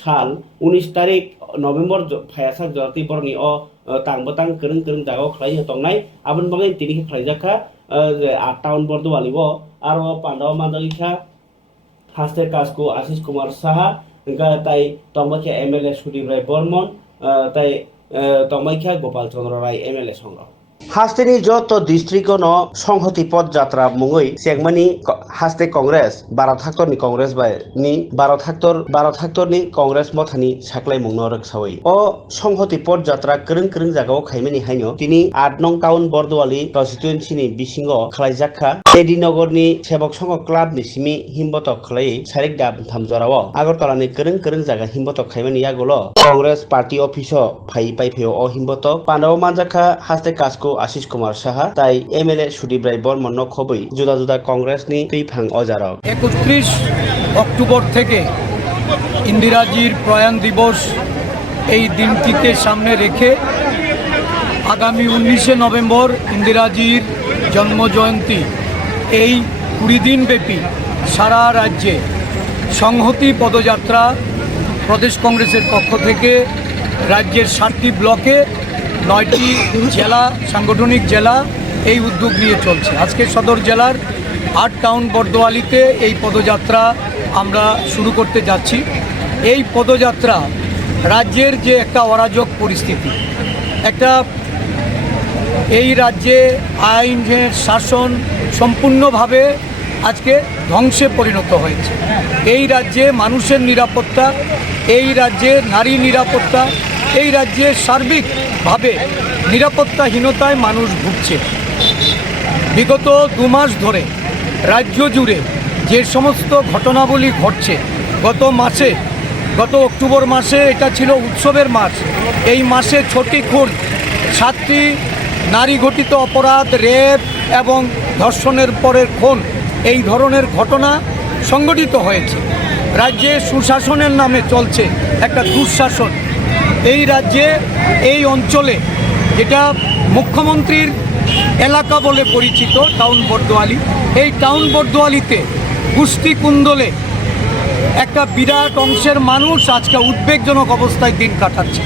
সাল 19 তারিখ নভেম্বর ফায়াসাক জতি বরনি অ tang kereng jago khlai tongnai abon bagai tini khlai jaka 8 town bordowali bo aro pandaw mandagikha হাস্তে কাসকু আশিস কুমার সাহা তাই তমাইখ্যা এমএলএ সুদীপ রায় বর্মন তাই তমাইখ্যা গোপাল চন্দ্র রায় এমএলএ সংগ্রহ হাস্তেনি যত ডিস্ট্রিক্ট সংহতি পদযাত্রা মুঙै চেংমানি হাস্তে কংগ্রেস 12 থাক্তরনি কংগ্রেস ni 12 থাক্তরনি কংগ্রেস মথানি সাকলাই মুংনো রকসাওই ও সংহতি পদযাত্রা ক্রং জায়গাও খাইমানি হাইনো তিনি 8 নং টাউন বরদোয়ালি কনস্টিটুয়েন্সিনি বিসিঙ্গ খালাইজাখা এডিনগরনি সেবক সংঘ ক্লাবनि सिमि हिमबतक खालाय सारिक दाब थामजराव আগরতলাनि ক্রং জায়গা हिमबतक खाइमानि यागोल কংগ্রেস পার্টি অফিসও পাইফেও ও হিমবতক পান্ডাও মানজাখা হাস্তে কাসকু আশিস কুমার সাহা তাই এমএলএ সুদীপ রায় বর্মন খবই জুদা জুদা কংগ্রেসনি তুইফাং অজারক 31 অক্টোবর থেকে ইন্দিরাজির প্রয়াণ দিবস এই দিনটিকে সামনে রেখে আগামী 19শে নভেম্বর ইন্দিরাজির জন্মজয়ন্তী এই 20 দিন ব্যাপী সারা রাজ্যে সংহতি পদযাত্রা প্রদেশ কংগ্রেসের পক্ষ থেকে রাজ্যের 7টি ব্লকে 9টি জেলা সাংগঠনিক জেলা এই উদ্যোগ নিয়ে চলছে। আজকে সদর জেলার 8 টাউন বরদোয়ালিতে এই পদযাত্রা আমরা শুরু করতে যাচ্ছি। এই পদযাত্রা রাজ্যের যে একটা অরাজক পরিস্থিতি, একটা এই রাজ্যে আইনের শাসন সম্পূর্ণভাবে আজকে ধ্বংসে পরিণত হয়েছে। এই রাজ্যে মানুষের নিরাপত্তা, এই রাজ্যে নারী নিরাপত্তা, এই রাজ্যে সার্বিকভাবে নিরাপত্তাহীনতায় মানুষ ভুগছে। বিগত 2 মাস ধরে রাজ্য জুড়ে যে সমস্ত ঘটনাবলী ঘটছে, গত অক্টোবর মাসে এটা ছিল উৎসবের মাস। এই মাসে ছটি খুন, 7টি নারী ঘটিত অপরাধ, রেপ এবং ধর্ষণের পরের খুন, এই ধরনের ঘটনা সংঘটিত হয়েছে। রাজ্যে সুশাসনের নামে চলছে একটা দুঃশাসন। এই রাজ্যে এই অঞ্চলে যেটা মুখ্যমন্ত্রীর এলাকা বলে পরিচিত টাউন বরদোয়ালি, এই টাউন বরদোয়ালিতে কুস্তি কুন্দলে একটা বিরাট অংশের মানুষ আজকে উদ্বেগজনক অবস্থায় দিন কাটাচ্ছে।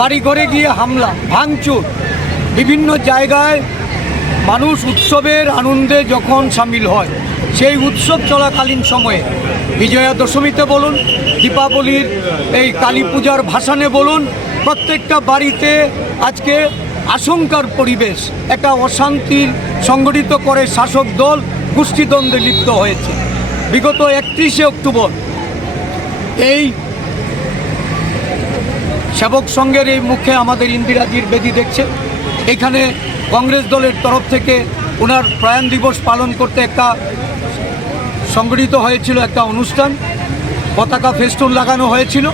বাড়িঘরে গিয়ে হামলা, ভাঙচুর, বিভিন্ন জায়গায় মানুষ উৎসবের আনন্দে যখন সামিল হয়, সেই উৎসব চলাকালীন সময়ে বিজয়া দশমীতে বলুন, দীপাবলির এই কালী পূজার ভাসানে বলুন, প্রত্যেকটা বাড়িতে আজকে আশঙ্কার পরিবেশ, একটা অশান্তির সংগঠিত করে শাসক দল গোষ্ঠীদ্বন্দ্বে লিপ্ত হয়েছে। বিগত 31শে অক্টোবর এই সেবক সংঘের এই মুখে আমাদের ইন্দিরাজির বেদি দেখছে, এখানে কংগ্রেস দলের তরফ থেকে ওনার প্রয়াণ দিবস পালন করতে একটা সংগঠিত হয়েছিল একটা অনুষ্ঠান, পতাকা ফেস্টুন লাগানো হয়েছিল।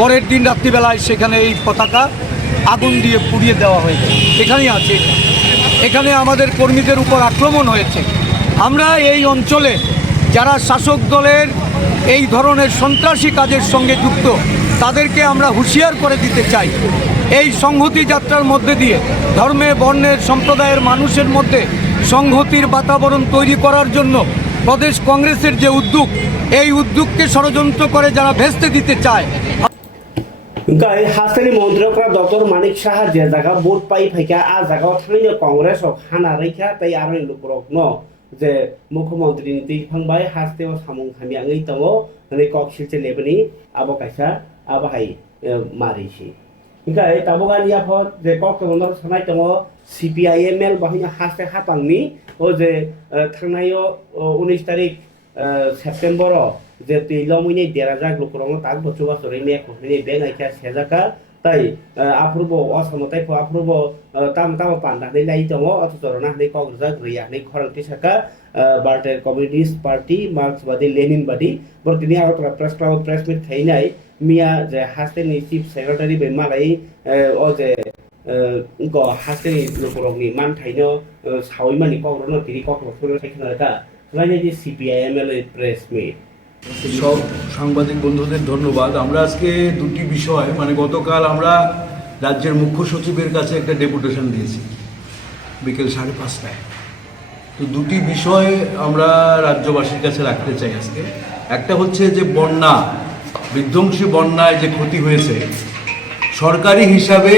পরের দিন রাত্রিবেলায় সেখানে এই পতাকা আগুন দিয়ে পুড়িয়ে দেওয়া হয়েছে। এখানেই আছে, এখানে আমাদের কর্মীদের উপর আক্রমণ হয়েছে। আমরা এই অঞ্চলে যারা শাসক দলের এই ধরনের সন্ত্রাসী কাজের সঙ্গে যুক্ত, তাদেরকে আমরা হুঁশিয়ার করে দিতে চাই। এই সংহতি যাত্রার মধ্যে দিয়ে ধর্মে, বর্ণের, সম্প্রদায়ের মানুষের মধ্যে সংহতির বাতাবরণ তৈরি করার জন্য প্রদেশ কংগ্রেসের যে উদ্যোগ, এই উদ্যোগকে ষড়যন্ত্র করে যারা ভেস্তে দিতে চায়। হাস্তানি মন্ত্রীরা ডক্টর মানিক সাহা যে জায়গা ভোট পাই ফাইকা আ জায়গাও থাইनो কংগ্রেস হানা রেখা তাই আর লোকরক ন যে মুখ্যমন্ত্রী তীফাংবাই হাস্তেও সামুং হামিয়াङै दङ नै কক सिलचे लेबनि आबो कायसा आबाहाय मारिसि ओमफ्राय ताबगानि आफद जे কক तंदर सनाय दङ CPIML बाहायनो हास्ते हापांनि ओ जे थांनायो 19 तारिख सेप्टेम्बर जे तैलमैनि देराजाक लोकरङ ताक बचुवा सरै मे खनि बें आइका सेजाका তাই আপ্রুভ অসমতাই আপ্রুভ তাম পান্ডাनै লাই दङ अथचरना नै कग्रजा ग्रैया नै खरंथि साका भारतीय कम्युनिस्ट पार्टी मार्क्सवादी लेनिनवादी बर्तिनि Agartala press club press meet थाइनाय मिया जे हास्टेनि चीफ सेक्रेटारि बे मालाय ओ जे ग हास्टेनि लोकरंनि मान थाइनो सावैमानि कग्रनो तिरि कग्रसुर थाइखनाका लाइने जे CPIML प्रेस मिट সব সাংবাদিক বন্ধুদের ধন্যবাদ। আমরা আজকে দুটি বিষয় মানে গতকাল আমরা রাজ্যের মুখ্য সচিবের কাছে একটা ডেপুটেশন দিয়েছি বিকেল 5:30টায়। তো দুটি বিষয় আমরা রাজ্যবাসীর কাছে রাখতে চাই আজকে। একটা হচ্ছে যে বন্যা, বিধ্বংসী বন্যায় যে ক্ষতি হয়েছে, সরকারি হিসাবে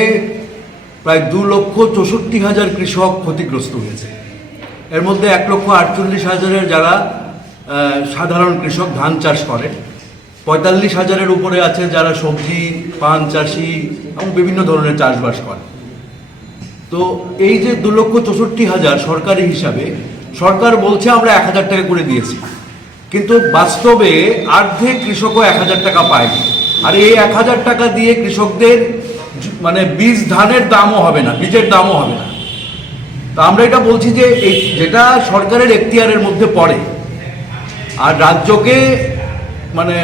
প্রায় 2,64,000 কৃষক ক্ষতিগ্রস্ত হয়েছে। এর মধ্যে 1,48,000 যারা সাধারণ কৃষক ধান চাষ করে, 45,000-এর উপরে আছে যারা সবজি, পান চাষি এবং বিভিন্ন ধরনের চাষবাস করে। তো এই যে 2,64,000 সরকারি হিসাবে সরকার বলছে আমরা 1,000 টাকা করে দিয়েছি, কিন্তু বাস্তবে অর্ধেক কৃষকও 1,000 টাকা পায়নি। আর এই 1,000 টাকা দিয়ে কৃষকদের মানে বীজ ধানের দামও হবে না, বীজের দামও হবে না। তো আমরা এটা বলছি যে এই যেটা সরকারের এখতিয়ারের মধ্যে পড়ে, আর রাজ্যকে মানে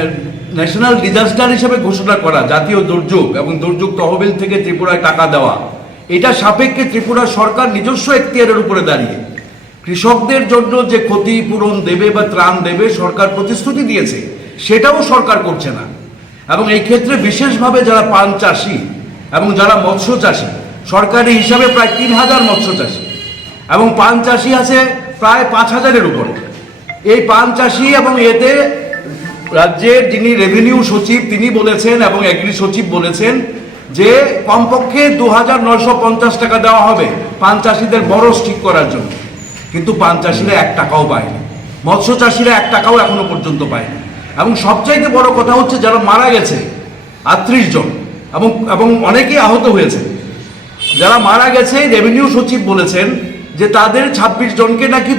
ন্যাশনাল ডিজাস্টার হিসেবে ঘোষণা করা, জাতীয় দুর্যোগ এবং দুর্যোগ তহবিল থেকে ত্রিপুরায় টাকা দেওয়া, এটা সাপেক্ষে ত্রিপুরা সরকার নিজস্ব এখতিয়ারের উপরে দাঁড়িয়ে কৃষকদের জন্য যে ক্ষতিপূরণ দেবে বা ত্রাণ দেবে সরকার প্রতিশ্রুতি দিয়েছে, সেটাও সরকার করছে না। এবং এই ক্ষেত্রে বিশেষভাবে যারা পান চাষি এবং যারা মৎস্য চাষি, সরকারি হিসাবে প্রায় 3,000 মৎস্য চাষি এবং পান চাষি আছে প্রায় 5,000-এর উপরে। এই পান চাষি এবং এতে রাজ্যের যিনি রেভিনিউ সচিব তিনি বলেছেন এবং এগ্রি সচিব বলেছেন যে কমপক্ষে 2,950 টাকা দেওয়া হবে পান চাষিদের বরস ঠিক করার জন্য, কিন্তু পান চাষিরা 1 টাকাও পায়নি, মৎস্য চাষিরা 1 টাকাও এখনো পর্যন্ত পায়নি। এবং সবচাইতে বড় কথা হচ্ছে যারা মারা গেছে 38 জন এবং অনেকেই আহত হয়েছে। যারা মারা গেছে রেভিনিউ সচিব বলেছেন যে তাদের 26 জনকে নাকি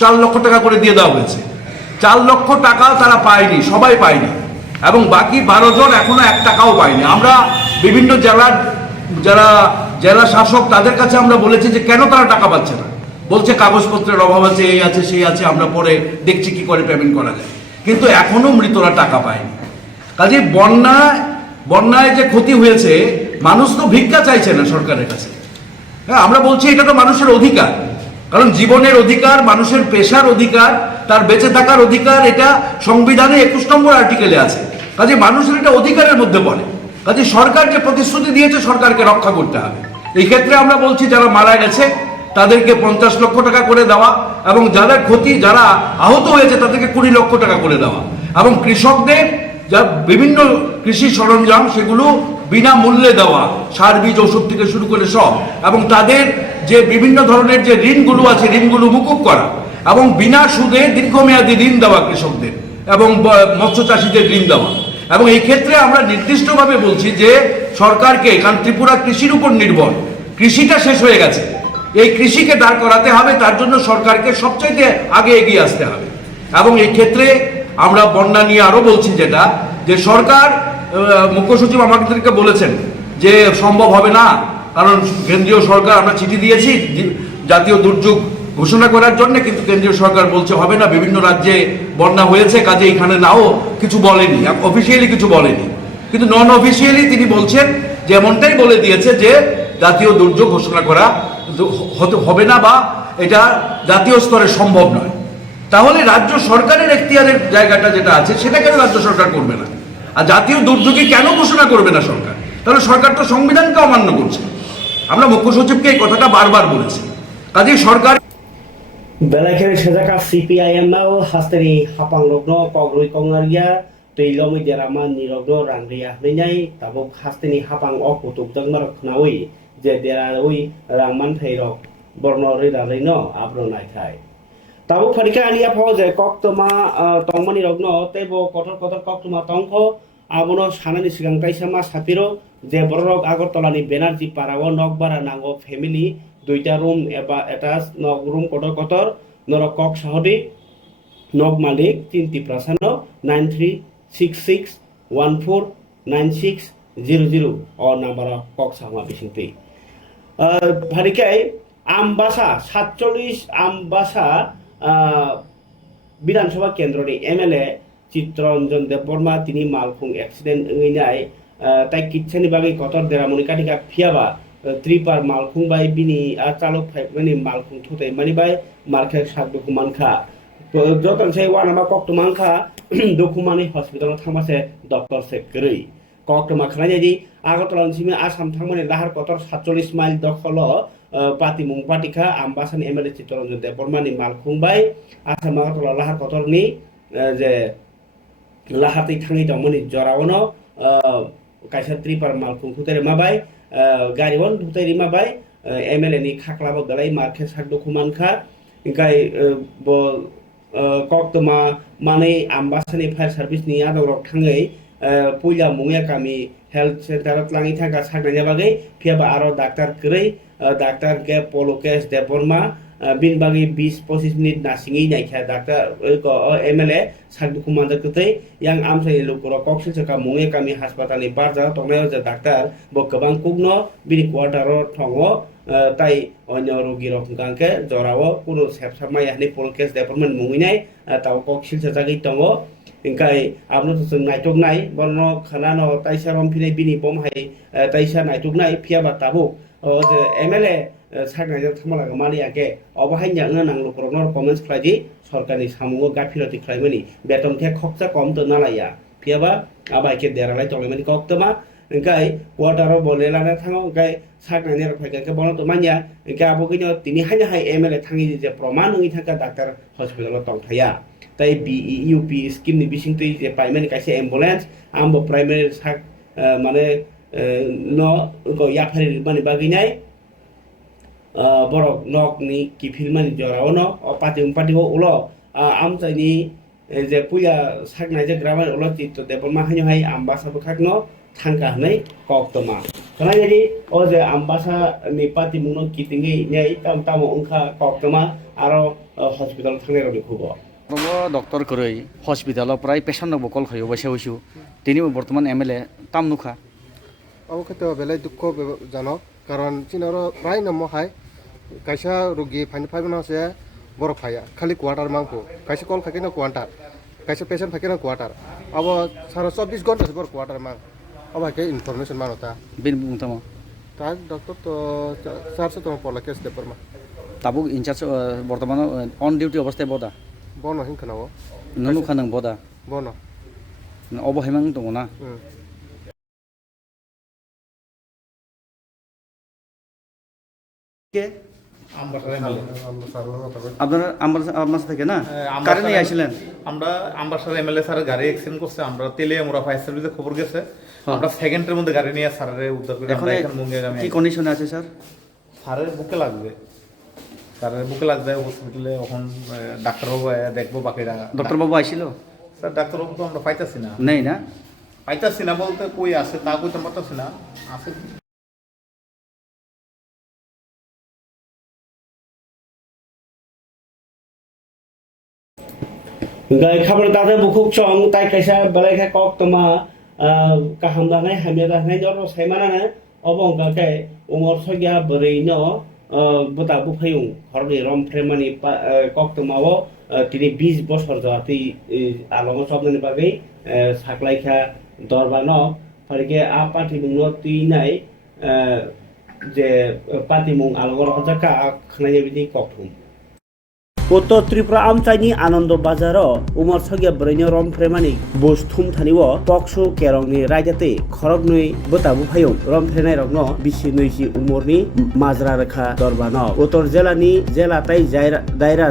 4 লক্ষ টাকা করে দিয়ে দেওয়া হয়েছে। 4 লক্ষ টাকা তারা পায়নি, সবাই পায়নি, এবং বাকি 12 জন এখনো 1 টাকাও পায়নি। আমরা বিভিন্ন জেলার যারা জেলা শাসক তাদের কাছে আমরা বলেছি যে কেন তারা টাকা পাচ্ছে না, বলছে কাগজপত্রের অভাব আছে, এই আছে সেই আছে, আমরা পরে দেখছি কি করে পেমেন্ট করা যায়, কিন্তু এখনো মৃতরা টাকা পায়নি। কাজে বন্যায় যে ক্ষতি হয়েছে, মানুষ তো ভিক্ষা চাইছে না সরকারের কাছে। হ্যাঁ, আমরা বলছি এটা তো মানুষের অধিকার, কারণ জীবনের অধিকার, মানুষের পেশার অধিকার, তার বেঁচে থাকার অধিকার, এটা সংবিধানে 21 নম্বর আর্টিকেলে আছে। কাজে মানুষের এটা অধিকারের মধ্যে পড়ে। কাজে সরকার যে প্রতিশ্রুতি দিয়েছে সরকারকে রক্ষা করতে হবে। এই ক্ষেত্রে আমরা বলছি যারা মারা গেছে তাদেরকে 50 লক্ষ টাকা করে দেওয়া, এবং যাদের ক্ষতি, যারা আহত হয়েছে তাদেরকে 20 লক্ষ টাকা করে দেওয়া, এবং কৃষকদের যা বিভিন্ন কৃষি সরঞ্জাম সেগুলো বিনামূল্যে দেওয়া, সার, বীজ, ওষুধ থেকে শুরু করে সব, এবং তাদের যে বিভিন্ন ধরনের যে ঋণগুলো আছে ঋণগুলো মুকুব করা, এবং বিনা সুদে দীর্ঘমেয়াদী ঋণ দেওয়া কৃষকদের এবং মৎস্য চাষিদের ঋণ দেওয়া। এবং এই ক্ষেত্রে আমরা নির্দিষ্টভাবে বলছি যে সরকারকে, কারণ ত্রিপুরা কৃষির উপর নির্ভর, কৃষিটা শেষ হয়ে গেছে, এই কৃষিকে দাঁড় করাতে হবে, তার জন্য সরকারকে সবচাইতে আগে এগিয়ে আসতে হবে। এবং এই ক্ষেত্রে আমরা বন্যা নিয়ে আরো বলছি যেটা, যে সরকার, মুখ্য সচিব আমাদেরকে বলেছেন যে সম্ভব হবে না, কারণ কেন্দ্রীয় সরকার, আমরা চিঠি দিয়েছি জাতীয় দুর্যোগ ঘোষণা করার জন্য, কিন্তু কেন্দ্রীয় সরকার বলছে হবে না, বিভিন্ন রাজ্যে বন্যা হয়েছে, কাজে এখানে নাও কিছু বলেনি, অফিসিয়ালি কিছু বলেনি, কিন্তু নন অফিসিয়ালি তিনি বলছেন যে এমনটাই বলে দিয়েছে যে জাতীয় দুর্যোগ ঘোষণা করা হবে না বা এটা জাতীয় স্তরে সম্ভব নয়। তাহলে রাজ্য সরকারের এখতিয়ারের জায়গাটা যেটা আছে সেটা কেন রাজ্য সরকার করবে না? আর জাতীয় দুর্যোগে কেন ঘোষণা করবে না সরকার? তাহলে সরকার তো সংবিধানকে অমান্য করছে। আমরা মুখ্য সচিবকে এই কথাটা বারবার বলেছি। কাজেই সরকার বেলাইখানে সেজাকা CPIML হাস্তেনি হাপাং রগ্ন কগ্রই কংনারিয়া তৈলমি দেরামা নিরগ্ন রাংরিয়া হইনাই তাবক হাস্তেনি হাপাং অপুতুক দংমার খনাওই যে দেরাওই রাংমান থাইরক বর্ণ রিরারैन আব্র নাইথাই তাবক ফারিকা আনিয়া ফাও যে কক্তমা তংমানি রগ্ন তেবো কঠোর কঠোর কক্তমা তংখ আবনো সানানি সিগাং কাইসামা সাপিরো যে বড়রক আগরতলানি বেনার্জি পারাও নকবারা নাঙ্গো ফ্যামিলি 2টা রুম এবা এটাচ নক রুম কটর কটর নরক কক সাহদি নক মালিক 3টি প্রাসানো 9366149600 অ নাম্বার কক সাহমা বিসিংতি ভারিকাই আমবাসা 47 আমবাসা বিধানসভা কেন্দ্রনি MLA চিত্তরঞ্জন দেববর্মা তিনি মালফুং অ্যাক্সিডেন্ট হইনাই তাই কিচ্ছানি বাগै কটর দেরামনি কাটিকা ফিয়াবা त्रिपार मालखुं बाय बिनि चालक फाइबनि मालखुं थुथै मानि बाय मार्के सात दुखुमानखा जतन से वानामा कक्तमानखा दुखुमानि हस्पिटाल थांबासे डॉक्टर से गरै कक्तमा खनायदि आगरतला सिमि आसाम थांमानि लाहार कतर 47 माइल दखल पातिमुं पाटिखा आमबासान MLA चित्तरंजन देबबर्मानि मालखुं बाय आसाम आगरतला लाहार कतरनि जे लाहातै थाङै दमनि जरावनो कायसा त्रिपार मालखुं थुथै माबाय गारिवन दुतै रिमा बाय MLA नि खाख्लाबो गलाय मार्के साक दुखुमानखा गाय ब koktoma manei ambasani fire service ni adorok thangai puila mungya kami health center tlangi thangka saknanya bagai phiaba aro doctor krei doctor ke polokes deborma bin bagi 20-25 minit nasingi naikha doctor ko MLA sakdu kumanda kutai yang amsai lukuro koksil saka mungya kami hospital ni barja tongnao je doctor bo kobang kugno bini quarter thongo তাই অন্য রোগী রকমকে জরাও কোনো সেপসামাই হানি পলকেস দেপরমান মুঙিনাই তাও ককসিল সাজাগি দङ इंकाय आपनो जों नायथबनाय बरन खानानो ताइसा रमफिनाय बिनि बमहाय ताइसा नायथबनाय फियाबा ताबो जे MLA सागनायजों थामलागा मानियाके अबहायnya नांगलो करनो कमेन्ट्स खालायदि सरकारनि सामुङो गाफिलति खालायमनि बेतनखे खक्सा कम तो नालाया फियाबा आबायके देरालाय तलेमनि कक्तमा इंकाय वाटारो बोलेलाना थाङो इंकाय सागनायनि रफायके बनो तो मानिया इंकाय आबोगिनो तिनि हायना हाय एमएलए थाङि जे प्रमाण नङि थाका डाक्टर हस्पिटालाव तंथाया ताई BEUP स्किम नि बिसिंतै जे प्राइमारि कासे एम्बुलेन्स आमबो प्राइमारि साक माने न को याफारि माने बागिनाय borok nok ni kifil mani jorao no pati ulo amchani je puya saknai je grammar ulo titto deborma hanyo hai ambasa bkhakno thangka hnai koktoma kanai jadi o je ambasa ni pati muno kitingi nei tam ongkha koktoma aro hospital thangnai ro khubo doctor করই হসপিটালত প্রায় পেশেন্টক বকল খাইও বসে বসু তিনি বর্তমান MLA তাম নুখা অবক্ষেত্র বেলায় দুঃখজনক কারণ চিনার প্রায় নমহাই কাইসা রোগী ফাইন ফাইবন আছে বড় ফাইয়া খালি কোয়ার্টার মাংপো কাইসা কল থাকে না কোয়ার্টার কাইসা পেশেন্ট থাকে না কোয়ার্টার अब सारा 24 घंटा से बड़ क्वार्टर मांग अब के इनफॉरमेशन मानोता बिन बुंतम ता डॉक्टर तो 400 तो पला केस दे परमा ताबु इनचार्ज बर्तमान ऑन डिউটি অবস্থায় বদা बनो हिंखनावो ननु खानং बदा बनो अबहायमां दङ ना কে আপনারা আমার থেকে না কারণে আইছিলেন আমরা আম্বাসার MLA স্যার গাড়ি এক্সিডেন্ট করছে আমরা তেলে আমরা ফায়ার সার্ভিসে খবর গেছে আমরা সেকেন্ডের মধ্যে গাড়ি নিয়ে স্যারের উদ্ধার করে আমরা এখন মুঙ্গেগামী কি কন্ডিশনে আছে স্যার স্যারের বুকে লাগবে হসপিটালে এখন ডাক্তারবাবু দেখবো বাকিরা ডক্টরবাবু আইছিল স্যার ডাক্তারবাবু তো আমরা পাইতাছি না নেই না পাইতাছি না বলতে কই আছে তা কইতে পারতাছি না আছে गाय खाबर दादा बुखुक चong ताइ कैसा बलाय खा कक तमा kaham दानाय हामिया दानाय जर सायमानानो अबं गाके उमर सगिया बरैनो बता बुफायुं हरनि रमफ्रेमानि कक तमाव तिनि 20 बছর जाति आलंग सबनि बागै साकलायखा दरबानो फरिके आ पार्टी मुंनो तिनाय जे पार्टी मुं आलंग रजाका खनाय बिदि ककथुम उत्तर त्रिपुरा आमचाइनि आनंद बाजाराव उमर सगिया ब्रैनो रमफ्रेमानि बुस्थुम थानिव पक्सो केरंनि रायजाते खरगनै बोताबु फायौ रमफ्रेनाय रगनो बिसि नैसि उमरनि माजरा रेखा दरबानो उत्तर जिल्लानि जिल्लाताय दायरा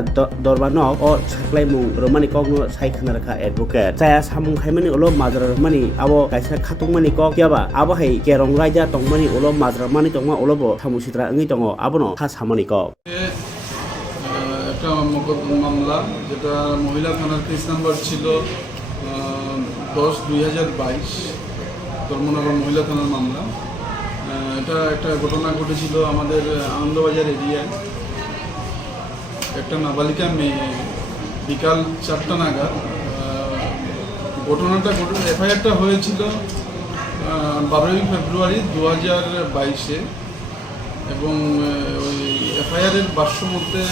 दरबानो अ साख्लायमुं रमानि कगनो सायखना रेखा एडभोकेट जाया सामुं खायमानि उलो माजरा रमानि आबो कायसा खातुंमानि कग याबा आबो हाय केरं रायजा तंमानि उलो माजरा मानि तंमा उलोबो थामुसित्रा ओंगै दङ आबोनो हा सामानि कग একটা মামলা যেটা মহিলা থানার কেস নাম্বার ছিল 10/2022 ধর্মনগর মহিলা থানার মামলা এটা একটা ঘটনা ঘটেছিল আমাদের আনন্দবাজার এরিয়ায় একটা নাবালিকা মেয়ে বিকাল 4টা নাগাদ ঘটনাটা এফআইআরটা হয়েছিল 12 ফেব্রুয়ারি 2022-এ এবং ওই এফআইআরের ভাষ্য মধ্যে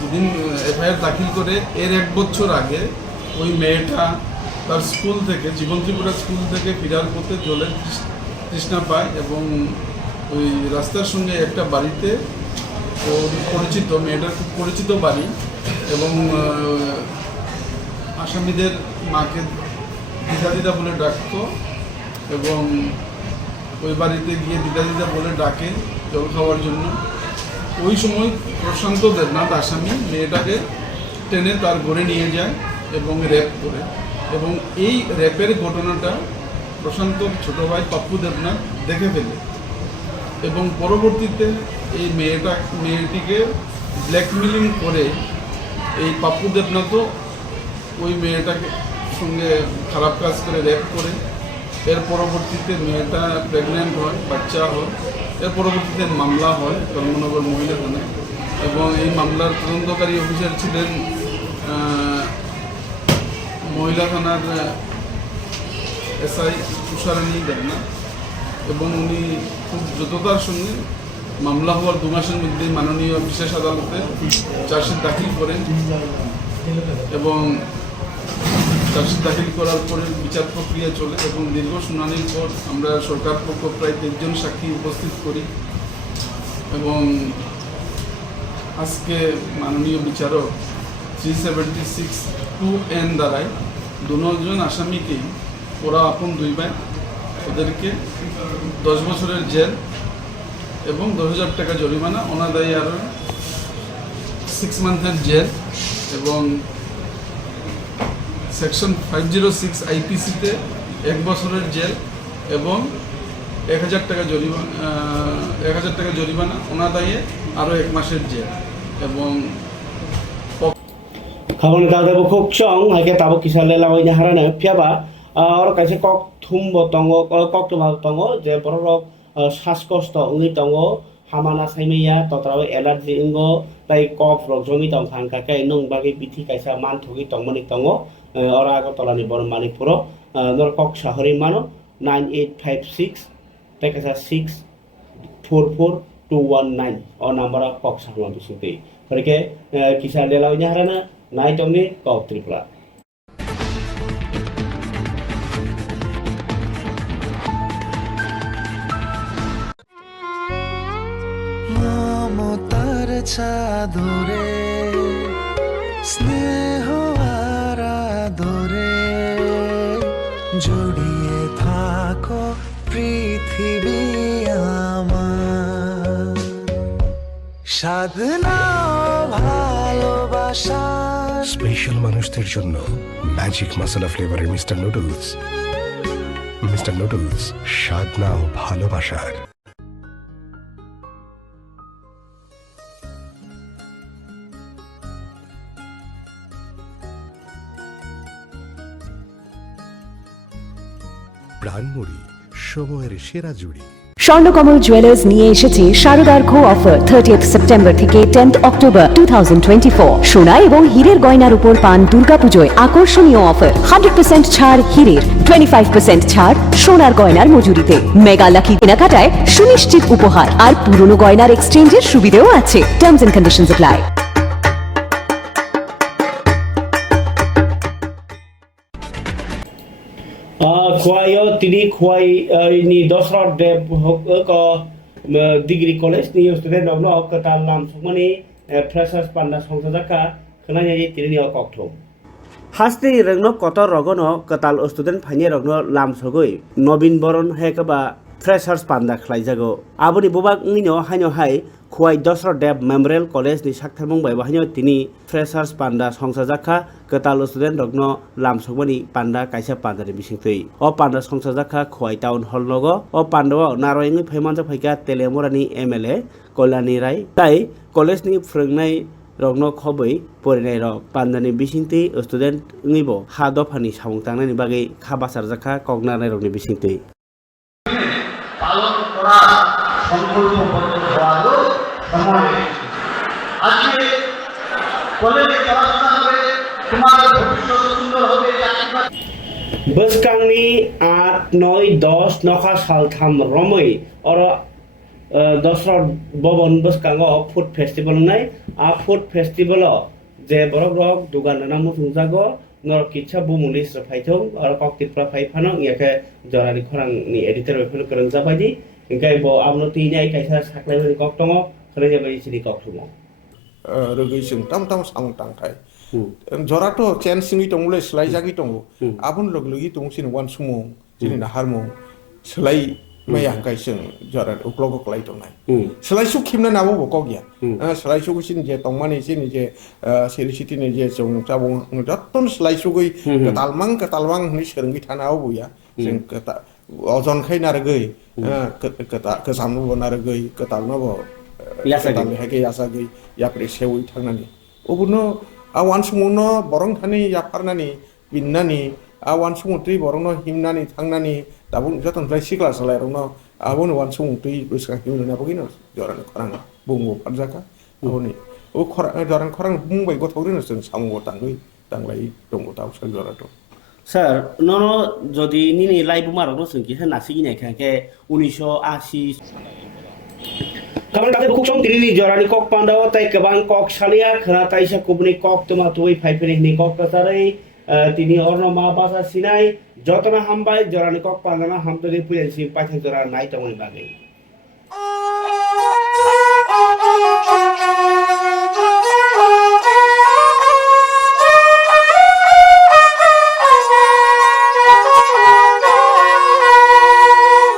যেদিন এফআইআর দাখিল করে এর 1 বছর আগে ওই মেয়েটা তার স্কুল থেকে জীবন ত্রিপুরা স্কুল থেকে ফেরার পথে জলের তৃষ্ণা পায় এবং ওই রাস্তার সঙ্গে একটা বাড়িতে পরিচিত মেয়েটার খুব পরিচিত বাড়ি এবং আসামিদের মাকে দিদা বলে ডাকতো এবং ওই বাড়িতে গিয়ে দিদা বলে ডাকে জল খাওয়ার জন্য ওই সময় প্রশান্ত দেবনাথ আসামি মেয়েটাকে টেনে তার ঘরে নিয়ে যায় এবং রেপ করে এবং এই রেপের ঘটনাটা প্রশান্তর ছোট ভাই পাপ্পু দেবনাথ দেখে ফেলে এবং পরবর্তীতে এই মেয়েটিকে ব্ল্যাকমেলিং করে এই পাপ্পু দেবনাথ ওই মেয়েটাকে সঙ্গে খারাপ কাজ করে রেপ করে এর পরবর্তীতে মেয়েটা প্রেগনেন্ট হয়, বাচ্চা হয়। এর পরবর্তীতে মামলা হয় ধর্মনগর মহিলা থানায় এবং এই মামলার তদন্তকারী অফিসার ছিলেন মহিলা থানার SI তুষারানী দেবনাথ এবং উনি খুব দ্রুততার সঙ্গে মামলা হওয়ার 2 মাসের মধ্যেই মাননীয় বিশেষ আদালতে চার্জশিট দাখিল করেন এবং চার্জশিট দাখিল করার পরে বিচার প্রক্রিয়া চলে এবং দীর্ঘ শুনানির পর আমরা সরকার পক্ষ প্রায় 23 জন সাক্ষী উপস্থিত করি এবং আজকে মাননীয় বিচারক 376(2)(n) দ্বারায় 2 জন আসামিকেই ওরা আপন 2 ভাই ওদেরকে 10 বছরের জেল এবং 10,000 টাকা জরিমানা, অনাদায়ী আরও 6 মান্থের জেল এবং সেকশন 506 IPC-তে 1 বছরের জেল এবং 1,000 টাকা জরিমানা, অনাদায়ী আরও 1 মাসের জেল এবং খাবন দাদা খুব চং হাইকে তাবো কিসালে লাগাইনা হারানে ফিয়াবা আর কাছে কক থুমবো তঙ্গ কক তুমা তঙ্গ যে বড় শ্বাসকষ্ট উনি তঙ্গ হামানা সাইমেয়া তত্রাও এলার্জি ইঙ্গো তাই কফ রক জমি তং খানকাকে নং বাকি বিথি কাইসা মান থগি তংমনি তঙ্গ অরা আগরতলানি বড় মানিকপুর নর কক শহরে মানো 9856 তাই কাইসা 644219 ও নাম্বার কক সামনা দিসুতে ফরকে কিসালে লাগাইনা হারানা নাই তংনি কক ত্রিপুরা মমতার চাদরে স্নেহ আর আদরে জড়িয়ে থাকো পৃথিবী আমার সাধনা ভালোবাসা স্পেশাল মানুষদের জন্য ম্যাজিক মশলা ফ্লেভারের মিস্টার নুডলস। মিস্টার নুডলস, স্বাদ নাও ভালোবাসার। প্রাণমুড়ি, সময়ের সেরা জুড়ি। স্বর্ণকমল জুয়েলার্স নিয়ে এসেছে শারদার্ঘ অফার 30th সেপ্টেম্বর থেকে 10th অক্টোবর 2024। সোনা এবং হীরের গয়নার উপর পান দুর্গাপুজোয় আকর্ষণীয় অফার। 100% ছাড় হীরের, 25% ছাড় সোনার গয়নার মজুরিতে। মেগা লাকি কেনাকাটায় সুনিশ্চিত উপহার আর পুরনো গয়নার এক্সচেঞ্জের সুবিধেও আছে। Terms and conditions apply. খুয়াইও তিনি খুয়াই নি দশরথ দেব ডিগ্রি কলেজ নি স্টুডেন্ট অফ কতাল নাম সমনি ফ্রেশার্স পান্ডা সংসদাকা খনাই তিনি অকথম হাসনি রংনো কত রগনো কতাল স্টুডেন্ট ফাইনে রগনো লাম সগৈ নবীন বরণ হেকবা ফ্রেশার্স পান্ডা খ্লাইজাগো আবনি বুবাক নিনো হাইনো হাই খুয়াই দশরথ দেব মেমোরিয়াল কলেজ नि साखथारमं बाय बाहायनो तिनी फ्रेशर्स पान्डा संसाजाखा कताल स्टुडेंट रगनो लामसगमनि पान्डा काइसा पान्डानि बिसिंथै अ पान्डा संसाजाखा खुवाई टाउन हल नगो अ पान्डाव नारायणी फैमानजा फैका तेलेमुरानि MLA कल्याणी राय ताई कलेज नि फोरोंनाय रगनो खबै परिनाय रग पान्डानि बिसिंथै स्टुडेंट निबो हा दफानि सामुंतांनायनि बागै खाबासारजाखा कगनानाय रगनि बिसिंथै পালন করা সংকল্পবদ্ধ হওয়ারও সময় আজকে কলেজে পড়াশোনা করে তোমার ভবিষ্যৎ সুন্দর হবে। বসকাংনি 8, 9, 10 নখা সালথাম রমৈ অর দশরথ ভবন বসকাঙ্গ ফুড ফেস্টিভ্যাল নাই আ ফুড ফেস্টিভ্যাল যে বরক রক দুগান নাম মুজাগো नर किच्छा बुमुनि सफाइथौ आरो कक्तिफ्रा फाइफानो याके जरानि खरांनि एडिटर वेफल करन जाबायदि इंकाय बो आमनो तिनाय कायसा साख्लायनि कक्तङ खरे जाबाय सिनि कक्तुमो रगै जों ताम ताम सां तांखाय जराथ' चेन सिङै दंलै स्लाइ जागै दङ आबुन लगलगि दं सिन वान सुमु सिनि नाहारमु स्लाइ माया गायसों जरा उक्लग उक्लाय दंनाय स्लाइ सु खिमना नाबो बकगिया स्लाइ सु सिन जे तंमानि सिनि जे सिरिसिटिनि जे जों जाबो जत्तन स्लाइ सु गई कतालमां नि सोरंगि थानाव बुया जों कता अजन खाय नारगै कता कसामनो नारगै कतालनाबो Yasagi. hake yasagi yapre sewi thangnani obuno awan sumuno borong thani yaparnani binnani awan sumutri borongno himnani thangnani tabun joton play sikla salai rongno abun wan sumutri buska himno napogino joran korang bungo parjaka abuni o joran korang bungbai gothogrino sen samungo tanglai donggo tau saljorato Sir, nono jadi nini live marok no sengki sa nasi ini kan ke 1980 Kapan kata buku cong tiri jorani kok pandawa tai kebang kok salia karena tai sa kubni kok tuma tuai paipenih ni kok kasare tini orno ma basa sinai jotona hambai jorani kok pandana ham to di pujan si paithang joran nai tamoni bagai